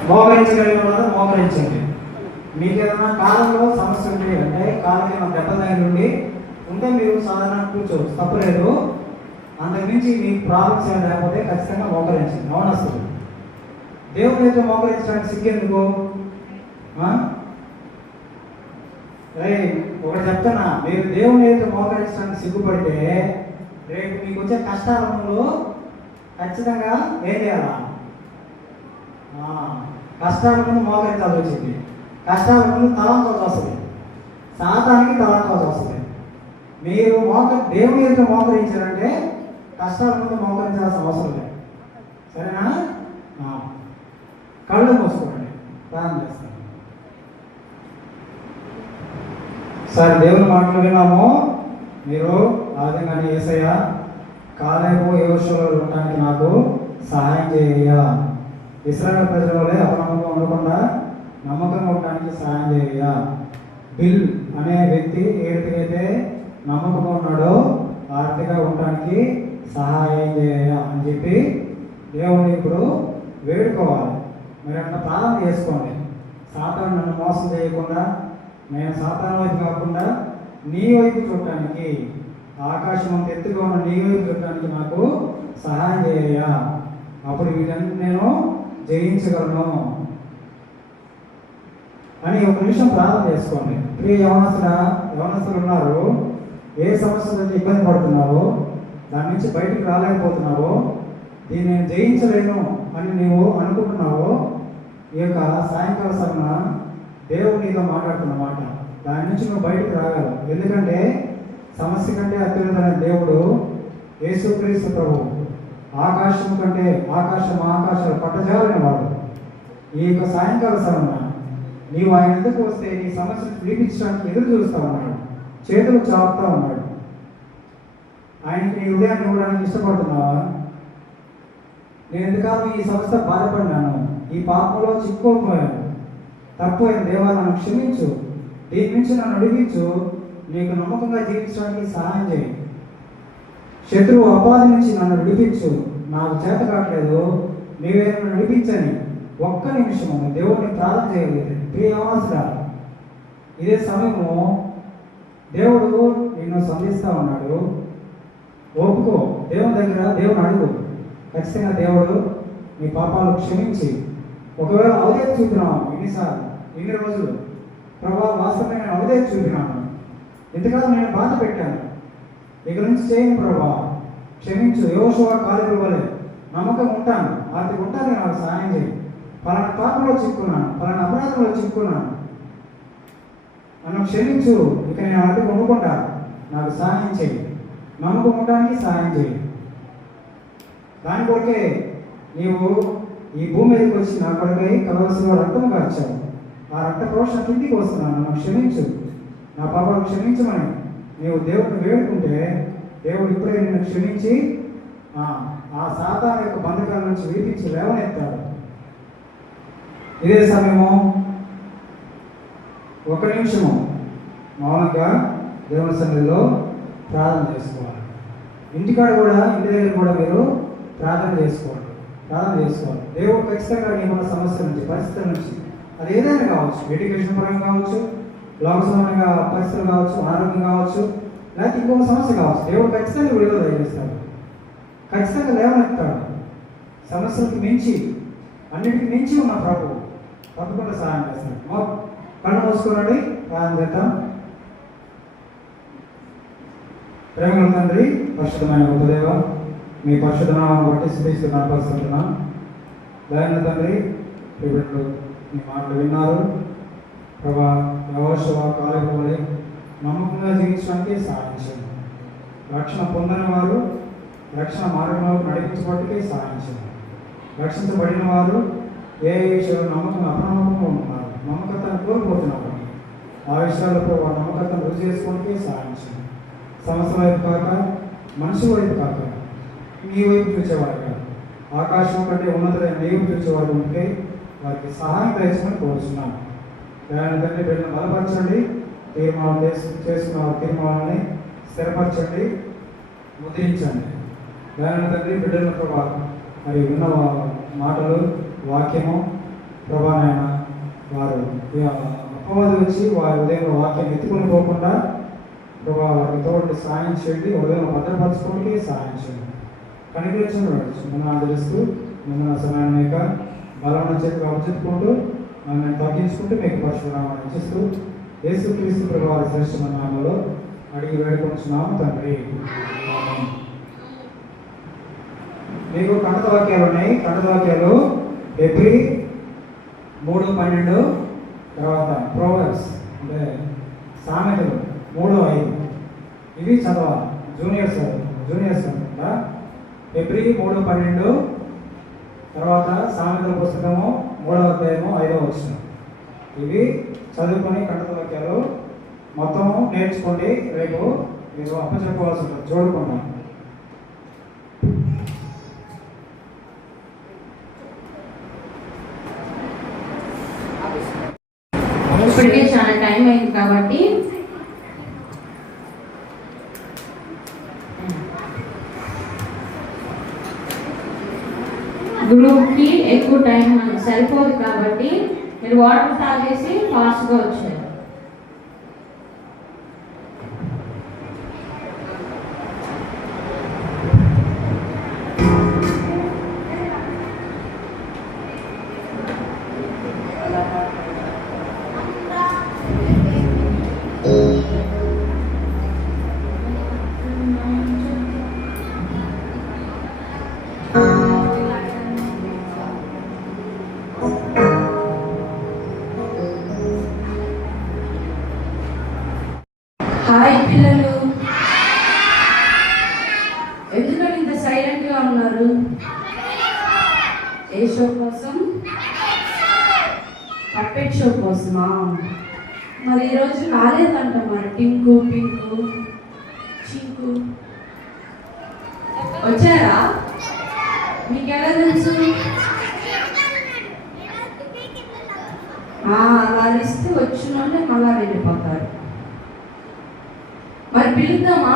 మోకరించగలిగిన వాళ్ళు మోకరించండి. మీకు ఏదైనా కాలంలో సమస్య ఉంది అంటే, కాలం ఏమైనా దెబ్బ తగిలి ఉంటే మీరు సాధారణ కూర్చోవచ్చు, తప్పలేదు. అంతకుమించి మీకు ప్రాబ్లమ్స్ ఏమైనా లేకపోతే ఖచ్చితంగా మోకరించండి. అవునస్తుంది. దేవుని అయితే మోకరించడానికి సిగ్గెందుకు? ఒకటి చెప్తానా, మీరు దేవుని అయితే మోకరించడానికి సిగ్గుపడితే రేపు మీకు వచ్చే కష్టాలలో ఖచ్చితంగా ఏం చేయాలా? కష్టాల ముందు మోకరించాల్సి వచ్చింది. కష్టాల ముందు తలంకోవాల్సి వస్తుంది, సాతానికి తలంకోవాల్సి వస్తుంది. మీరు దేవుని అయితే మోకరించారంటే కష్టాల ముందు మోకరించాల్సిన అవసరం లేదు. సరేనా? కళ్ళు మూసుకోండి, ప్రార్థన చేస్తాను. సరే, దేవుని మాటలు విన్నాము. మీరు ఆదిగానే యేసయ్య కాలేబు యోషువలో ఉండటానికి నాకు సహాయం చేయ, ఇశ్రాయేలు ప్రజల వలె అపనమ్మకం ఉండకుండా నమ్మకంగా ఉండడానికి సహాయం చేయ. బిల్ అనే వ్యక్తి ఏదైతే నమ్మకంగా ఉన్నాడో ఆర్థికంగా ఉండడానికి సహాయం చేయ అని చెప్పి దేవుని ఇప్పుడు వేడుకోవాలి. మీరు అట్లా ప్రార్థన చేసుకోండి. సాతాను నన్ను మోసం చేయకుండా, నేను సాతాను వైపు కాకుండా నీ వైపు చూడటానికి, ఆకాశం అంత ఎత్తుగా ఉన్న నీ వైపు చూడటానికి నాకు సహాయం చేయ. అప్పుడు వీటన్ని నేను జయించగలను అని ఒక నిమిషం ప్రార్థన చేసుకోండి. ప్రియ యవనస్తులు ఉన్నారు, ఏ సమస్యలతో ఇబ్బంది పడుతున్నావో, దాని నుంచి బయటకు రాలేకపోతున్నావో, దీన్ని నేను జయించలేను అని నీవు అనుకుంటున్నావో, ఈ యొక్క సాయంకాల సమయంలో దేవుడు నీతో మాట్లాడుతున్న మాట, దాని నుంచి నువ్వు బయటకు రాగలవు. ఎందుకంటే సమస్య కంటే అత్యున్నతమైన దేవుడు యేసుక్రీస్తు ప్రభు, ఆకాశం కంటే ఆకాశాలు పట్టజాలని వాడు. ఈ యొక్క సాయంకాల సమయంలో నీవు ఆయన ఎందుకు వస్తే నీ సమస్యను విడిపించడానికి ఎదురు చూస్తూ ఉన్నాడు, చేతులు చాపుతా ఉన్నాడు. ఆయనకి నీ హృదయాన్ని ఇవ్వడానికి ఇష్టపడుతున్నావా? నేను ఎంతకాలం ఈ సమస్య బాధపడినాను, ఈ పాపంలో చిక్కుకోపోయాను, తప్పు అయిన దేవా నన్ను క్షమించు, దీని నుంచి నన్ను అడిగించు, నీకు నమ్మకంగా జీవించడానికి సహాయం చేయి, శత్రువు అపాధి నుంచి నన్ను విడిపించు, నాకు చేత కావట్లేదు, నీవే నన్ను విడిపించని ఒక్క నిమిషము దేవుడిని ప్రార్థన చేయగలిగితే, ప్రియ యవనస్తుడా, ఇదే సమయము దేవుడు నిన్ను సంధిస్తూ ఉన్నాడు. ఒప్పుకో, దేవుని దగ్గర దేవుని అడుగు. ఖచ్చితంగా దేవుడు నీ పాపాలు క్షమించి, ఒకవేళ అవధేత చూపినావు ఇన్ని రోజులు, ప్రభా వాస్తవంగా నేను అవధేత చూపినాను, ఇంతకాలం నేను బాధ పెట్టాను, ఇక నుంచి చేయను ప్రభా, క్షమించు, యోషువ కాలేబు వలె నమ్మకం ఉంటాను, వాటికి ఉంటాను, నాకు సహాయం చేయి, పలానా పాపంలో చిక్కున్నాను, పలానా అపరాధంలో చిక్కున్నాను, నన్ను క్షమించు, ఇక నేను అడ్డుకు ఉండకుండా నాకు సహాయం చేయి, నమ్మకం ఉండడానికి సహాయం చేయి. దాని కొరకే నీవు ఈ భూమి మీదకి వచ్చి నా కొరకై కలవలసిన రక్తము కార్చావు, ఆ రక్త ప్రోషణ కిందికి వస్తున్నాను, నన్ను క్షమించు, నా పాపాలు క్షమించమని నీవు దేవుడిని వేడుకుంటే దేవుడు ఇప్పుడే నిన్ను క్షమించి ఆ సాతాను యొక్క బంధకాల నుంచి విడిపించి లేవనెత్తాడు. ఇదే సమయము ఒక నిమిషము మౌనంగా దేవుని సన్నిధిలో ప్రార్థన చేసుకోవాలి. ఇంటికాడ కూడా, ఇంటి దగ్గర కూడా మీరు ప్రార్థన చేసుకోవాలి. దేవుడు ఖచ్చితంగా నీకున్న సమస్య నుంచి, పరిస్థితుల నుంచి, అది ఏదైనా కావచ్చు, ఎడ్యుకేషన్ పరంగా కావచ్చు, లోకసమైన పరిస్థితులు కావచ్చు, ఆరోగ్యం కావచ్చు, లేకపోతే ఇంకొక సమస్య కావచ్చు, దేవుడు ఖచ్చితంగా విడుదల దయచేస్తాడు, ఖచ్చితంగా లేవనెత్తాడు. సమస్యలకు మించి, అన్నిటికీ మించి ఉన్న ప్రభు తప్పకుండా సహాయం చేస్తాడు. కళ్ళు మూసుకోనండి, ప్రార్థన చేద్దాం. ప్రేమల తండ్రి, పరిశుద్ధమైన ఉపదేవ, మీ పరిశుద్ధ నామాన్ని బట్టి స్తుతిస్తూ కనపరుస్తున్నాం. దయన తండ్రి, ఇప్పుడు మీ మాటలు విన్నారు ప్రభా. యెహోషువ కాలేబు వలె నమ్మకంగా జీవించడానికి సహాయించండి. రక్షణ పొందని వారు రక్షణ మార్గంలో నడిపించబడికే సహాయించండి. రక్షించబడిన వారు ఏ విషయంలో అపనమ్మకంగా ఉన్నారు, నమ్మకతను కోల్పోతున్నారు, ఆ విషయాల్లో ప్రభావ నమ్మకతను రుచి చేసుకోవడానికి సహాయించండి. సమస్య వైపు కాక, మనిషి వైపు కాక, మీ వైపు చూసేవారు కాదు, ఆకాశం కంటే ఉన్నతమైన నీ వైపు చూసేవారు ఉంటే వారికి సహాయం దయచేయమని కోరుతున్నాను. దాని తండ్రి బిడ్డను బలపరచండి, తీర్మానం చేసుకున్న తీర్మానాన్ని స్థిరపరచండి, ముద్రించండి. దాని తండ్రి బిడ్డల ప్రభా మరి విన్న మాటలు, వాక్యము ప్రభానైన వారు అపవాది వచ్చి వారి ఉదయం వాక్యం ఎత్తుకొని పోకుండా ప్రభావ వారికి తోటి సాయం చేయండి, ఉదయం భద్రపరచుకోవడానికి సాయం చేయండి. కనిపించండి మిమ్మల్ని ఆదరిస్తూ, మిమ్మల్ని సమయాన్ని యొక్క బలం చేతిగా చెప్పుకుంటూ, మిమ్మల్ని తగ్గించుకుంటూ మీకు పరిశుభ్రాన్ని ఇచ్చిస్తూ యేసుక్రీస్తు ప్రభావ శ్రేష్ఠమైన నామంలో అడిగి వేడుకొంచున్నాము తండ్రి. మీకు కన్నడ వాక్యాలు ఉన్నాయి. కన్నడ వాక్యాలు ఎబ్రి 3:12, తర్వాత ప్రోవర్బ్స్ అంటే సామెతలు 3:5 ఇవి చదవాలి. జూనియర్స్ అనుకుంటా. ఎబ్రి 3:12, తర్వాత సామెతల పుస్తకము 3వ అధ్యాయము 5వ వచనం. ఇవి చదువుకొని కన్నడ వాక్యాలు మొత్తం నేర్చుకోండి. రేపు మీరు అప్పచెప్పవలసి ఉంటుంది, చూడకుండా. ఇప్పటికే చాలా టైం అయింది కాబట్టి గ్రూప్కి ఎక్కువ టైం సరిపోదు కాబట్టి మీరు వాటర్ తాగేసి ఫాస్ట్గా వచ్చారు. హాయ్ పిల్లలు, ఎందుకంటే ఇంత సైలెంట్గా ఉన్నారు? ఏ షో కోసం? పప్పెట్ షో కోసమా? మరి ఈరోజు రాలేదంట. మరి టింకు, పింకు, చింకు వచ్చారా? మీకు ఎలా తెలుసు? అలా ఇస్తే వచ్చిన వాళ్ళే మళ్ళా వెళ్ళిపోతారు. మరి పిలుద్దామా?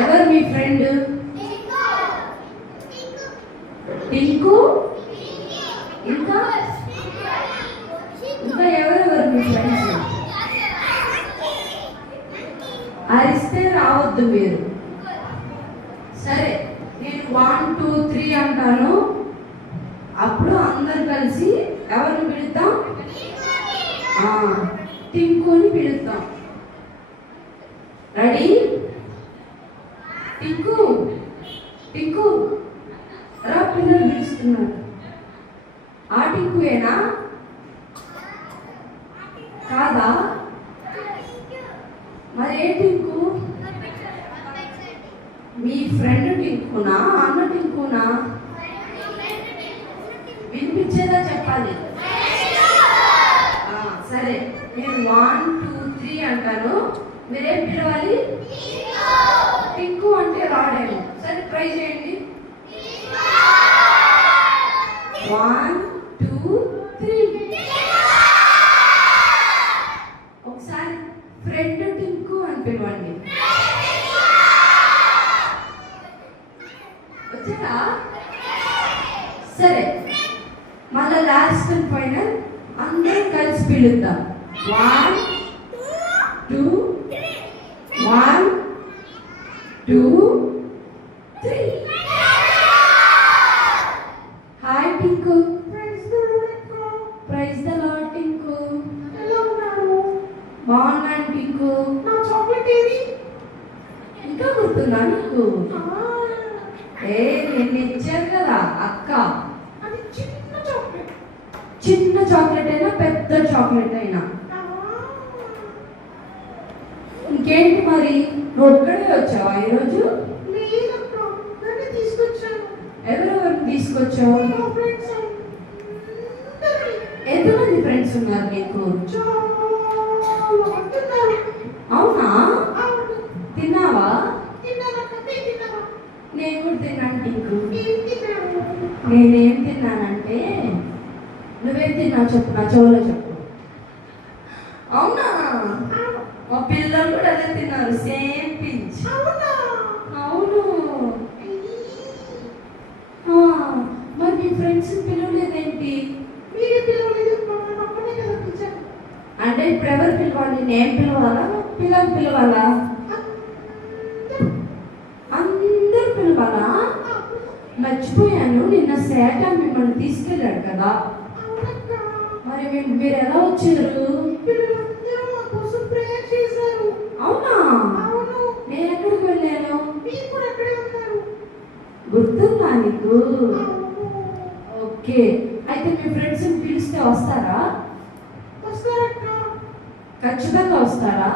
ఎవరు మీ ఫ్రెండ్? టింకు, ఇంకా ఇంకా ఎవరెవరు మీ ఫ్రెండ్స్? అరిస్తే రావద్దు మీరు. సరే, నేను 1 2 3 అంటాను, అప్పుడు అందరు కలిసి ఎవరిని పిలుద్దాం? టింకుని పిలుద్దాం. రెడీ? టింకు, టింకు రా, పిల్లలు పిలుస్తున్నారు. ఆ టింకుయేనా? కాదా? మరి ఏ టింకు? మీ ఫ్రెండ్ టింకునా, అన్న టింకునా? వినిపించేదా చెప్పాలి. సరే, నేను 1 2 3 అంటాను, మీరేం పిలవాలి? టింకు అంటే రాడేమో. సరే, ట్రై చేయండి. 1 2 3. ఒకసారి ఫ్రెండ్ టింకు అని పిలవండి. వచ్చారా? సరే, మళ్ళా లాస్ట్ అండ్ ఫైనల్ అందరం కలిసి పిలుద్దాం. 1 2 1 2 3. Hi Tinku. Praise the Lord Tinku. బాగున్నాను టింకు. ఇంకా గుర్తుందా నీకు? నిన్ను ఇచ్చారు కదా అక్క. చిన్న చాక్లెట్ అయినా పెద్ద చాక్లెట్ అయినా. ఇంకేంటి మరి, నువ్వు ఒక్కడే వచ్చావా ఈరోజు? ఎవరెవరిని తీసుకొచ్చావు? ఎంతమంది ఫ్రెండ్స్ ఉన్నారు నీకు? అవునా? తిన్నావా? నేను కూడా తిన్నాను టింకు. నేనేం తిన్నానంటే, నువ్వేం తిన్నావు చెప్పు, నా చెవులో చెప్పు. అవునా? మా పిల్లలు కూడా అదే తిన్నారు, సేమ్ పించ్. అవును. మరి మీ ఫ్రెండ్స్ పిలవలేదేంటి? అంటే ఇప్పుడు ఎవరు పిలవాలి? నేను పిలవాలా, పిల్లలు పిలవాలా? అందరు పిలవాలా? మర్చిపోయాను, నిన్న సేట మిమ్మల్ని తీసుకెళ్ళాడు కదా. మరి మీరు ఎలా వచ్చారు? అవునా? నేను ఎక్కడికి వెళ్ళాను? గుర్తుందా నీకు? ఓకే, అయితే మీ ఫ్రెండ్స్ పిలిస్తే వస్తారా? ఖచ్చితంగా వస్తారా?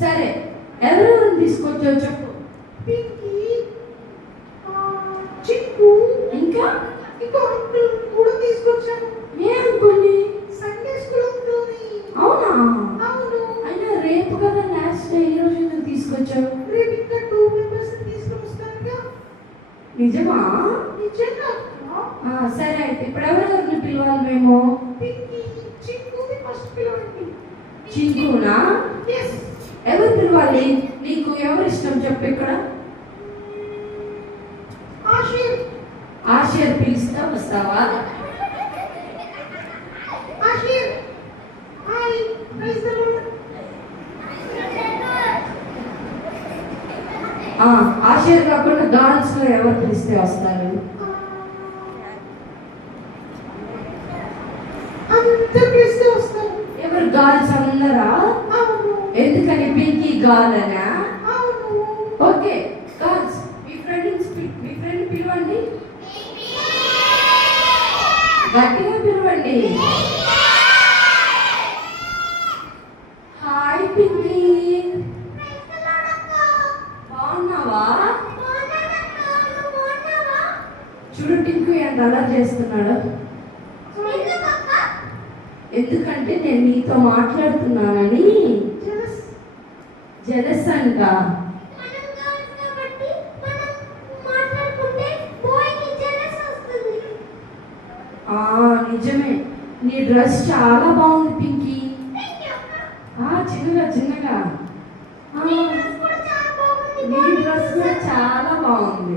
సరే, ఎవరెవరిని తీసుకొచ్చావు చెప్పు. ఇంకా ఏ అంకుల్ని? అవునా? అయినా రేపు కదా లాస్ట్ డే, ఈ రోజు ఎందుకు తీసుకొచ్చావు? నిజమా? సరే, అయితే ఇప్పుడు ఎవరెవరిని పిలవాలి మేము? చింకునా? ఎవరు పిలవాలి? నీకు ఎవరు ఇష్టం చెప్పు. ఇక్కడ ఆశీర్ పిలుస్తా, వస్తావా? ఆశీర్ కాకుండా గర్ల్స్ లో ఎవరు పిలిస్తే వస్తారు? ఎవరు గర్ల్స్ అందరా? ఎందుకని? పింకీ గర్ల్ అనా? ఓకే, గర్ల్స్ మీ ఫ్రెండ్ పిలవండి, గట్టిగా పిలవండి. హాయ్ పింకీ, బాగున్నావా? చూడు టింకు ఎంత అలా చేస్తున్నాడు. ఎందుకంటే నేను నీతో మాట్లాడుతున్నానని. జలస్ అంట. నిజమే, నీ డ్రెస్ చాలా బాగుంది పింకీ. చిన్నగా చిన్నగా. నీ డ్రెస్ కూడా చాలా బాగుంది.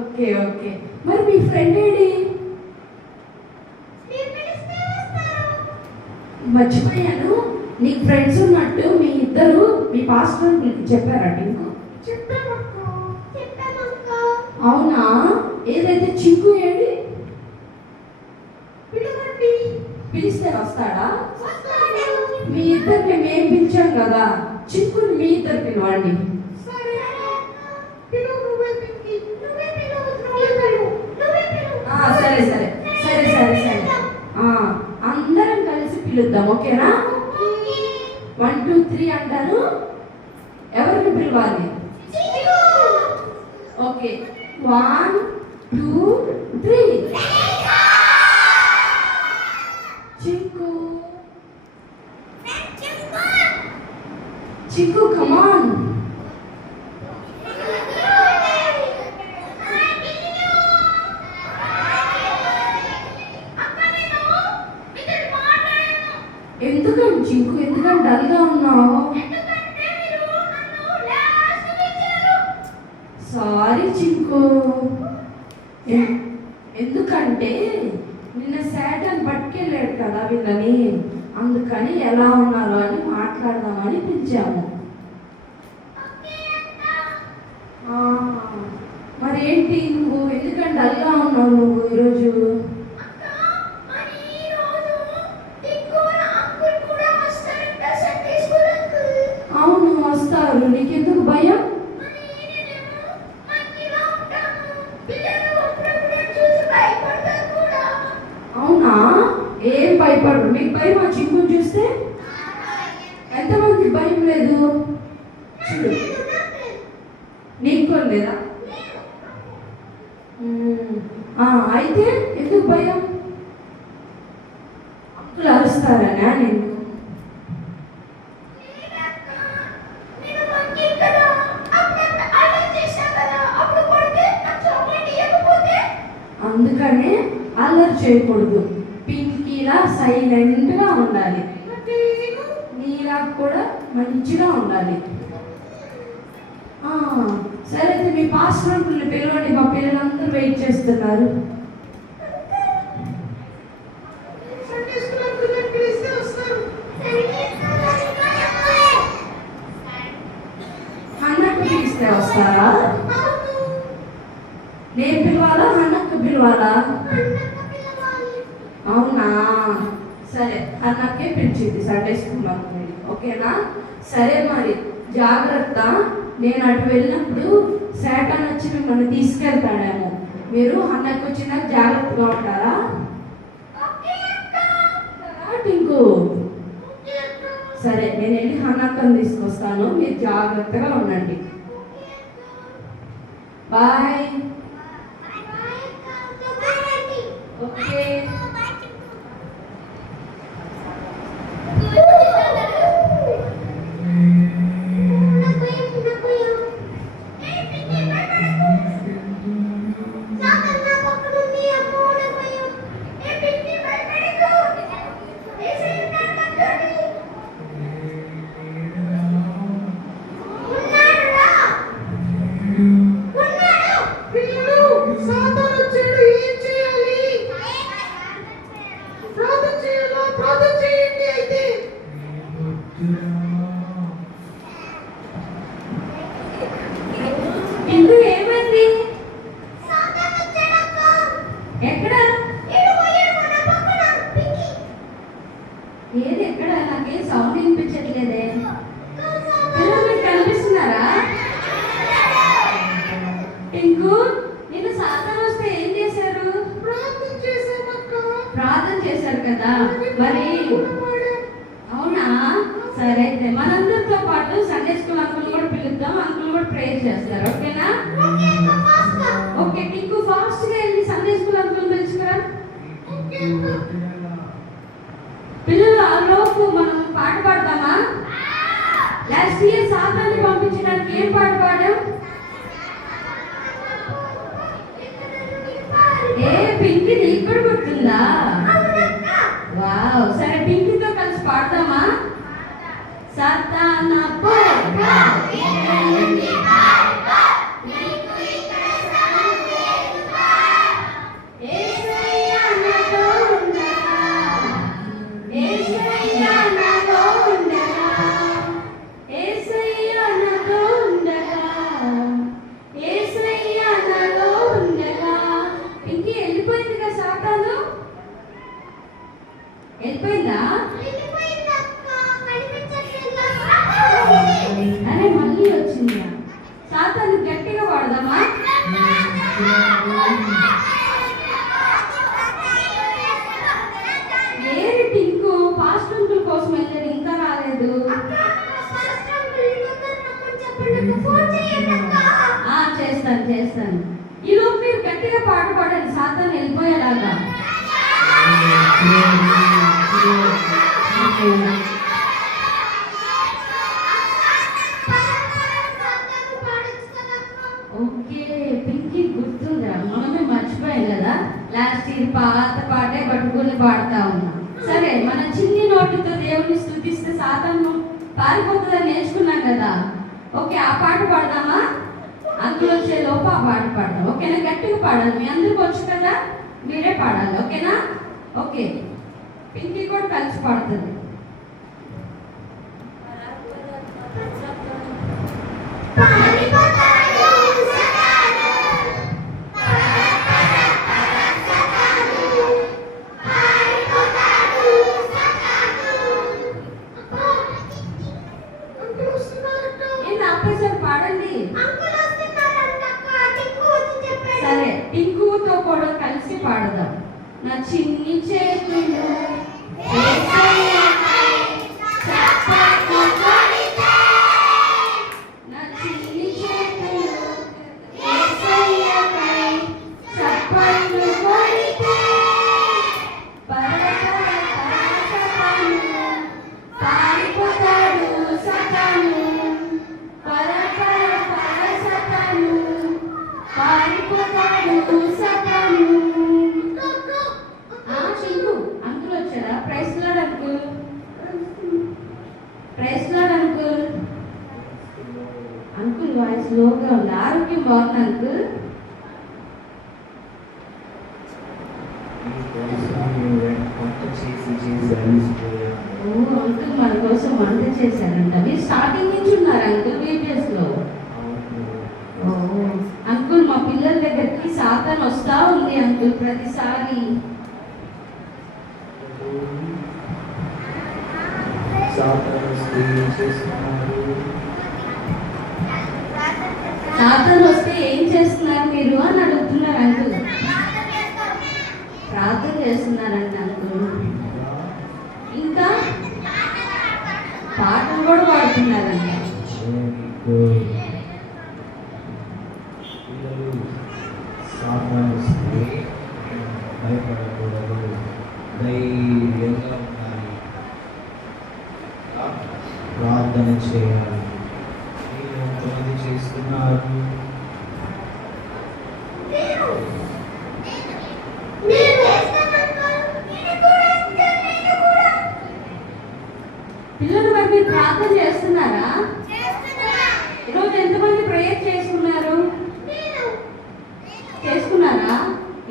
ఓకే ఓకే, మరి మీ ఫ్రెండ్ ఏడి? మర్చిపోయాను, నీకు ఫ్రెండ్స్ ఉన్నట్టు మీ ఇద్దరు మీ పాస్టర్ చెప్పారా టింకు? అవునా? ఏదైతే చింకు ఏడి? పిలిస్తే వస్తాడా? మీ ఇద్దరు మేమేం పిలిచాం కదా, చింకుని మీ ఇద్దరు పిలవండి. సరే సరే సరే సరే సరే, అందరం కలిసి పిలుద్దాం, ఓకేనా? 1 2 3 అంటారు. ఎవరిని పిలవాలి? Okay, 1 2 3. Chinku Chinku, come on. ఎందుకని చింకు, ఎందుకంటే డల్గా ఉన్నావు? ఎలా ఉన్నారు అని మాట్లాడదామని పిలిచాము. మరి ఏంటి నువ్వు ఎందుకంటే డల్గా ఉన్నావు నువ్వు ఈరోజు? అవును వస్తారు, నీకెందుకు భయం? అవునా, ఏం భయపడరు. మీకు భయం ఆ చిక్కుని చూస్తే? ఎంతమందికి భయం లేదు? నీకు కూడా లేదా? అయితే ఎందుకు భయం? అంకులు అరుస్తారనా నేను? అందుకనే అల్లరి చేయకూడదు. పింకీలా సైలెంట్గా ఉండాలి. నీలా కూడా మంచిగా ఉండాలి. సరే అయితే మీ పాస్టర్ అంకుల్ని పిలవండి, మా పిల్లలందరూ వెయిట్ చేస్తున్నారు. అన్నకు పిలిస్తే వస్తారా? నేను పిలవాలా అన్నకు పిలవాలా? అవునా, సరే అన్నకే పిలిచింది సండే స్కూల్ అనుకోండి, ఓకేనా? సరే మరి జాగ్రత్త. నేను అటు వెళ్ళినప్పుడు శాటాన్ వచ్చి మిమ్మల్ని తీసుకెళ్తాడేమో. మీరు అన్నకు వచ్చిన జాగ్రత్తగా ఉంటారా? టింకు సరే, నేను వెళ్ళి అన్నక్కని తీసుకొస్తాను, మీరు జాగ్రత్తగా ఉండండి. బాయ్. ఓకే. ఇందు ఏమైంది? ఎక్కడ? ఏది ఎక్కడ? నాకేం సౌండ్ వినిపించట్లేదే. పిల్లలు మీకు కనిపిస్తున్నారా? టింకు, నిన్ను సాతాను వస్తే ఏం చేశారు? ప్రార్థన చేశారు కదా. మరి అవునా, సరే అయితే మనందరితో పాటు సండే స్కూల్ అంకుల్ కూడా పిలుద్దాం. అంకుల్ కూడా ప్రేయర్ చేస్తారు, ఓకేనా? ఓకే టింకు, ఫాస్ట్ గా వెళ్ళి సండే స్కూల్ అంకుల్ పిలుచుకురా. పిల్లలు ఆ లోపు మనం పాట పాడదామా? లాస్ట్ ఇయర్ సాతాన్ని పంపించడానికి ఏం పాట పాడాం? ఏ పింకీ, నీకు కూడా గుర్తుందా? వావ్, సరే పింకీతో కలిసి పాడదామా? సాతానా పో వెళ్ళిపోయిందా? అరే మళ్ళీ వచ్చిందా? సాతాను గట్టిగా పాడదామా? ఏరి టింకు, పాస్టర్ అంకుల్ కోసం వెళ్ళారు, ఇంకా రాలేదు. చేస్తాను. ఈ లోపు మీరు గట్టిగా పాట పాడండి, సాతాను వెళ్ళిపోయేలాగా. ఓకే పింకీ, గుర్తుందా? మనమే మర్చిపోయాం కదా, లాస్ట్ ఇయర్ పాత పాటే పట్టుకుని పాడుతా ఉన్నాం. సరే, మన చిన్ని నోటితో దేవుని స్తుతిస్తే సాతాను పారిపోతుందని నేర్చుకున్నాం కదా. ఓకే, ఆ పాట పాడదామా? అంకుల్ వచ్చే లోపు ఆ పాట పాడదాం, ఓకేనా? గట్టిగా పాడాలి, మీ అందరికి వచ్చు కదా, మీరే పాడాలి, ఓకేనా? ఓకే, పింకీ కూడా కలిసి పాడుతుంది. పాడండి. సరే, టింకుతో కూడా కలిసి పాడదాం. నా చిన్ని చేతులు యేసయ్యకై చప్పట్లు కొడితే, నా చిన్ని చేతులు యేసయ్యకై చప్పట్లు కొడితే, పరపర పరసతను పారిపోతాడు సతను, పరపర పరసతను పారిపోతాడు సతను. చింకు అంకుల్ వచ్చారా? Price lord uncle, price lord uncle. Uncle voice లోగా ఉంది. ఆరోగ్యం బాగుంది అంకుల్? ఓ అంకుల్ మన కోసం వంట చేశారంట. మీరు స్టార్టింగ్ నుంచి ఉన్నారు అంకుల్ వీడియోస్ లో? ఓ అంకుల్, మా పిల్లల దగ్గరికి సాతాన్ వస్తా ఉంది అంకుల్ ప్రతిసారి. సాతాన్ వస్తే ఏం చేస్తున్నారు మీరు అని అడుగుతున్నారు అంకుల్. ప్రార్థన చేస్తున్నారంట అంకుల్. ఇంకా పాటలు కూడా పాడుతున్నారంట. భయపడకూడదు, ధైర్యంగా ఉండాలి, ప్రార్థన చేయాలి. మీరు ఎంతమంది చేస్తున్నారు? పిల్లలు మరి మీరు ప్రార్థన చేస్తున్నారా? ఈరోజు ఎంతమంది ప్రేయర్ చేసుకున్నారు? చేసుకున్నారా?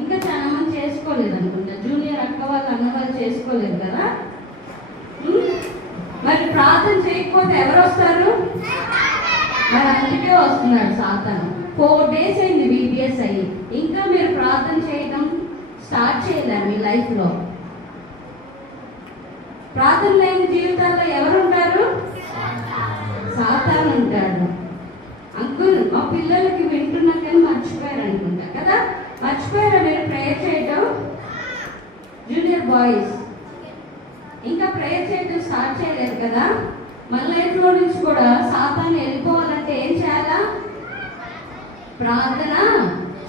ఇంకా చాలా మంది చేసుకోలేదు అనుకుంటా. జూనియర్ అక్క వాళ్ళు అన్న వాళ్ళు చేసుకోలేదు కదా. మరి ప్రార్థన చేయకపోతే ఎవరు వస్తారు? మరి అందుకే వస్తున్నాడు సాతాను. 4 days అయింది బీబీఎస్ అయ్యి, ఇంకా మీరు ప్రార్థన చేయడం స్టార్ట్ చేయలేరు మీ లైఫ్లో. ప్రార్థన లేని జీవితాల్లో ఎవరు ఉంటారు? సాతాను ఉంటాడు. అంకుల్, మా పిల్లలకి వింటున్నా కానీ మర్చిపోయారు అనుకుంటా కదా. మర్చిపోయారా మీరు ప్రేయర్ చేయడం? జూనియర్ బాయ్స్ ఇంకా ప్రేయర్ చేయడం స్టార్ట్ చేయలేరు కదా. మన లైఫ్లో నుంచి కూడా సాతాను వెళ్ళిపోవాలంటే ఏం చేయాలా? ప్రార్థన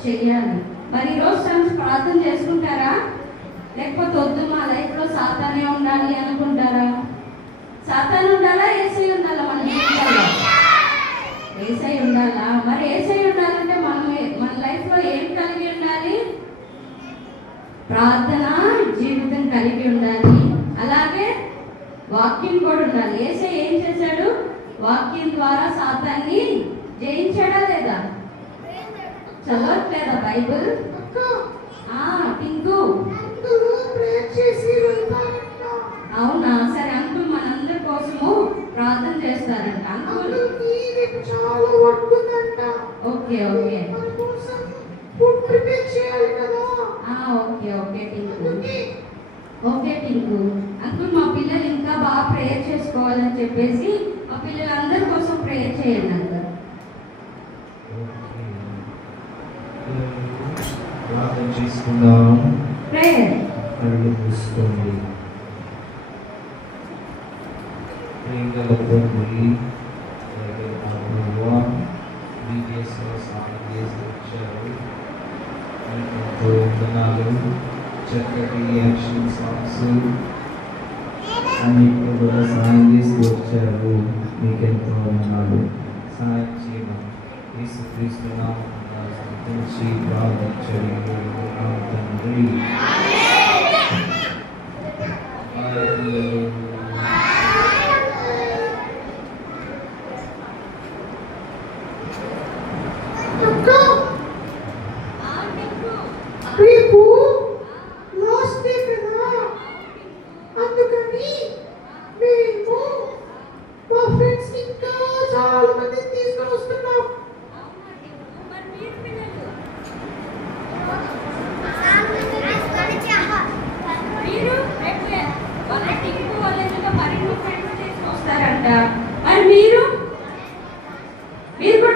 చెయ్యాలి. మరి ఈరోజు నుంచి ప్రార్థన చేసుకుంటారా? లేకపోతే వద్దు మా లైఫ్లో సాతానే ఉండాలి అనుకుంటారా? సాతాను ఉండాలా, యేసయ్య ఉండాలా మన జీవితంలో? యేసయ్య ఉండాలా? మరి యేసయ్య ఉండాలంటే మన లైఫ్లో ఏం కలిగి ఉండాలి? ప్రార్థన జీవితం కలిగి ఉండాలి. అలాగే వాక్యం కూడా ఉండాలి. యేసయ్య ఏం చేశాడు? వాక్యం ద్వారా సాతాన్ని జయించాడా లేదా? చదవట్లేదా బైబుల్? టింకు అవునా? సరే అంకుల్ మనందరి కోసము ప్రార్థన చేస్తారంట. Uncle okay okay okay Tinku, okay Tinku. Uncle మా పిల్లలు ఇంకా బాగా ప్రేయర్ చేసుకోవాలని చెప్పేసి మా పిల్లలందరి కోసం ప్రేయర్ చేయండి అంకుల్. ప్రార్థన చేసుకుందాం. ప్రేయర్ కళ్ళు మూసుకోండి. ప్రేమగల తండ్రి, బీబీఎస్లో సాయం చేసి వచ్చారు. ఎంతో వందనాలు. చక్కటి యాక్షన్ సాంగ్స్ అన్నింటినీ కూడా సాయం చేసి వచ్చారు. మీకు ఎంతో వందనాలు. సాయం చేయమని యేసుక్రీస్తు నామమున స్తుతించి ప్రార్థించండి తండ్రి. రేపు లాస్ట్ డే కదా, అందుకని మేము మా ఫ్రెండ్స్ ఇంకా చాలా మంది తీసుకొని వస్తున్నాం. వస్తారంట. మరి మీరు కూడా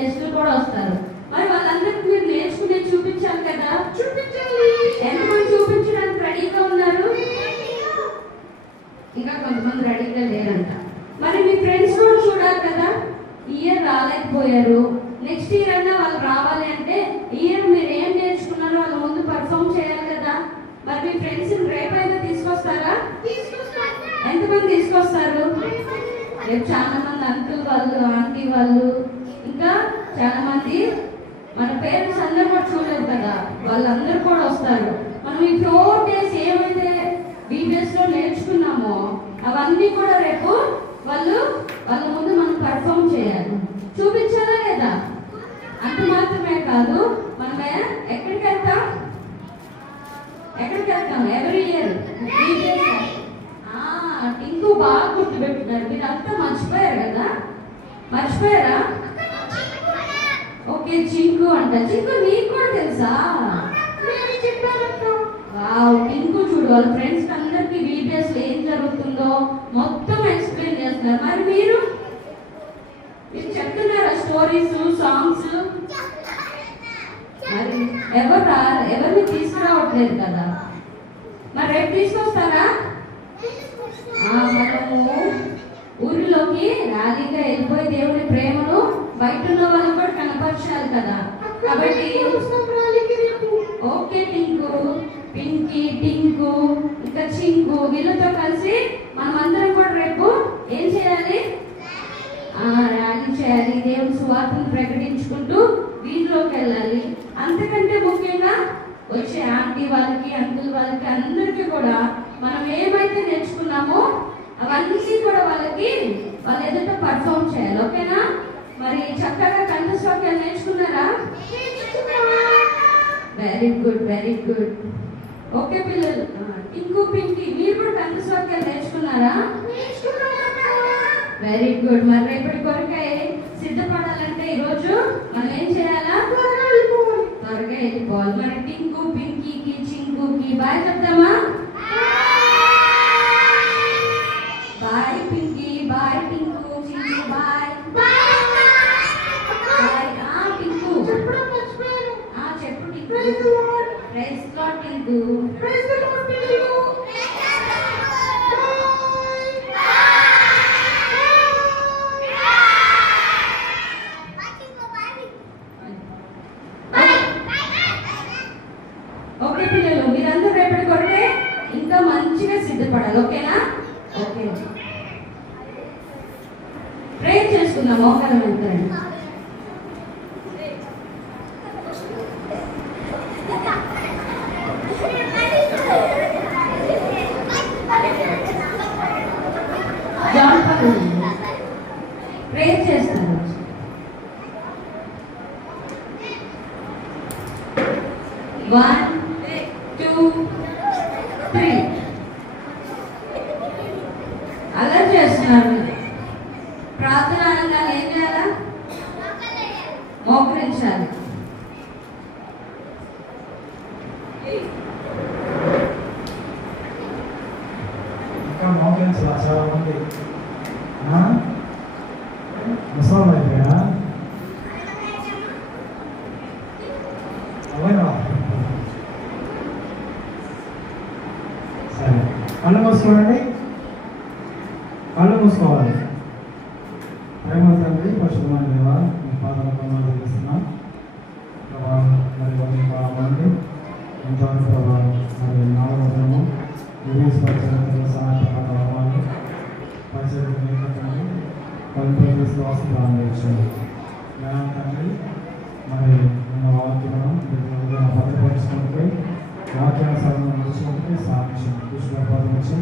గెస్టులు కూడా వస్తారు. మరి వాళ్ళందరికీ మీరు నేర్చుకునే చూపించాలి కదా. చూపించాలి. ఎంతమంది చూపించడానికి రెడీగా ఉన్నారు? ఇంకా కొంతమంది రెడీగా లేరంట. మరి మీ ఫ్రెండ్స్ కూడా చూడాలి కదా. ఈ ఇయర్ రాలేకపోయారు, నెక్స్ట్ ఇయర్ అన్నా వాళ్ళు రావాలి అంటే ఈ ఇయర్ మీరు ఏం నేర్చుకున్నారో వాళ్ళ ముందు పర్ఫామ్ చేయాలి కదా. మరి మీ ఫ్రెండ్స్ రేపైనా తీసుకొస్తారా? ఎంతమంది తీసుకొస్తారు? రేపు చాలా మంది అంకుల్ వాళ్ళు, ఆంటీ వాళ్ళు, ఇంకా చాలా మంది మన పేరెంట్స్ అందరూ కూడా చూడలేదు కదా, వాళ్ళందరూ కూడా వస్తారు. మనం ఈ 4 days ఏమైతే BBS లో నేర్చుకున్నామో అవన్నీ కూడా రేపు వాళ్ళ ముందు మనం పర్ఫామ్ చేయాలి, చూపించాలా లేదా? అంత మాత్రమే కాదు, మనమే ఎక్కడికి వెళ్తాం ఎవ్రీ ఇయర్ టింకు బాగా గుర్తుపెట్టున్నారు. మీరు అంతా మర్చిపోయారు కదా, మర్చిపోయారా? ఓకే, చింకు అంట. చింకు నీకు కూడా తెలుసా? వావ్, టింకు చూడు వాళ్ళ ఫ్రెండ్స్ అందరికి BBS లో ఏం జరుగుతుందో మొత్తం ఎక్స్ప్లెయిన్ చేస్తున్నారు. మరి మీరు చెప్తున్నారా స్టోరీస్, సాంగ్స్? మరి ఎవరిని తీసుకురావట్లేదు కదా. మరి రేపు తీసుకొస్తారా? మనము ఊరిలోకి ర్యాలీగా వెళ్ళిపోయి దేవుని ప్రేమను బయట ఉన్న వాళ్ళకి కూడా కనపరచాలి కదా. కాబట్టి ఓకే టింకు, పింకీ, టింకు, ఇంకా చింకు వీళ్ళతో కలిసి మనం అందరం కూడా రేపు ఏం చేయాలి? ర్యాలీ చేయాలి, దేవుని సువార్తను ప్రకటించుకుంటూ వీధిలోకి వెళ్ళాలి. అంతకంటే ముఖ్యంగా వచ్చే ఆంటీ వాళ్ళకి, అంకుల్ వాళ్ళకి అందరికీ కూడా మనం ఏమైతే నేర్చుకున్నామో అవన్నీ కూడా వాళ్ళ ఎదుట పర్ఫామ్ చేయాలి. ఓకేనా? మరి చక్కగా కంఠస్వాక్యాలు నేర్చుకున్నారా? Very good, very good. Okay పిల్లలు, టింకు, పింకీ మీరు కూడా కంఠస్వాక్యాలు నేర్చుకున్నారా? Very good. మరి రేపటి కొరకై సిద్ధపడాలంటే ఈరోజు మనం ఏం చేయాలా? త్వరగా వెళ్ళిపోవాలి. మరి టింకు, పింకీకి, చింకుకి బాయ్ చెప్తామా? Bye Pinky, bye Tinku, Chinku bye. Bye Tinku. చెప్పు Tinku. Praise Lord Tinku. Okay పిల్లలు, మీరందరూ రేపటి కొరకే ఇంకా మంచిగా సిద్ధపడాలి. ఓకేనా? ఓకే, ప్రేర్ చేసుకుందాం. మోకాలు వెళ్తారండి. ప్రేర్ చేస్తాను. 1 2 3 అలా చేస్తున్నారు. ప్రార్థన అనగానే ఏం చేయాలా? మోకరించాలి. ఇంకా మోకరించాలా? చాలా మంది ముసలం అయిపోయా అవునా? సరే, కళ్ళు మూసుకోండి, కళ్ళు మూసుకోవాలి. ప్రేమ తండ్రి, పరిశుభ్రమైన దేవా, మీ పాదాలకు వందనాలు చెల్లిస్తున్నాం. ప్రభావం మరి కొన్ని బాగుంది ఎంతవరకు ప్రభావం మరి 4వ దినము పరిచయం సహాయపడాలి. పరిచయం కొన్ని ప్రజలు వాస్తవం ఇచ్చారు. తండ్రి మరి ఉన్న వాక్యలను భద్రపరచుకుంటే వాక్యానుసారం నడుచుకుంటే సాక్ష్యం కృష్ణపాదం వచ్చి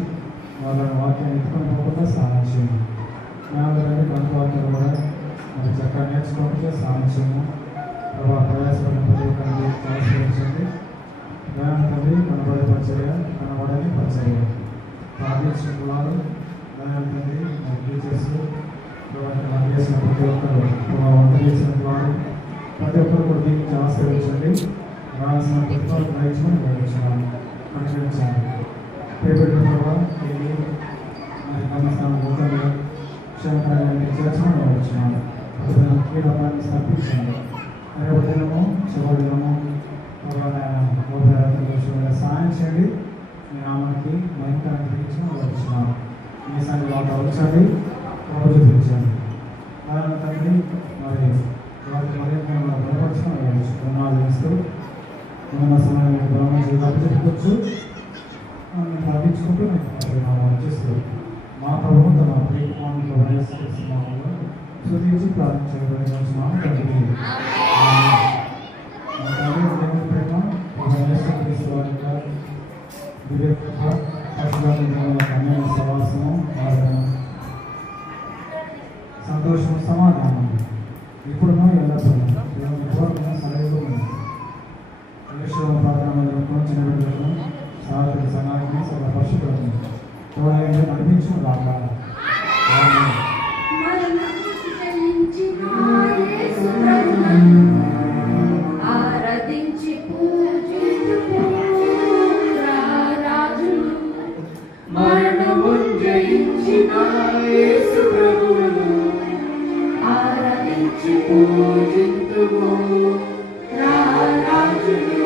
వాళ్ళని వాక్యాన్ని ఎత్తుకొని పోకుండా సాక్ష్యం జ్ఞానాన్ని కొంత వాక్యాలు కూడా మరి చక్కగా నేర్చుకుంటే సాక్ష్యము ప్రభావ ప్రయాసపడిన ప్రతి ప్రయాసపరిచండి. జ్ఞానం తండ్రి కనబడే పరిచర్య, కనబడని పరిచర్య ప్రార్థించిన వారు జ్ఞానం తండ్రి మరి టీచర్స్ చేసిన ప్రతి ఒక్కరు వంట చేసిన వారు ప్రతి ఒక్కరు కూడా దీనికి ఆశ్రయించండి. రావాల్సిన ప్రతి ఒక్కరు ప్రయత్నం నిర్వహించాలి, అనుసరించాలి. పేపర్ ప్రభావ మరి గమనిస్తాను క్షేమకరంగా చేర్చడం నిర్వహించాలి. కీడపాన్ని స్థాపించండి. రేపు దినము చివరి దినము సహాయం చేయండి. మీ నామానికి భయంకరంగా గ్రహించిన వచ్చినాము. మీ సంగతి వాళ్ళు వచ్చండి, ప్రభు చూపించండి. అలాగే తండ్రి మరి వారికి మరింత బలపరచడం రుణాలు ఇస్తూ ఉన్న సమయంలో గవర్నమెంట్ చెప్పుకోవచ్చు ప్రార్థించుకుంటూ చేస్తూ మా ప్రభుత్వం తన ప్రేమానికి వయస్సులో శృతించి ప్రార్థించబడినాము. తండ్రి ప్రేమ సవాసము సంతోషం సమాధానం ఇప్పుడును ఎల్లప్పుడూ సరైన ప్రార్థన చిన్న బిడ్డలను సాధన సమాజాన్ని సకల పరిశుభ్రతను తోడైన నడిపించు రాగా ఆరాధించి పూజించు రాజును మరణము జయించిన యేసు ప్రభువును ఆరాధించి పూజింతుము రాజును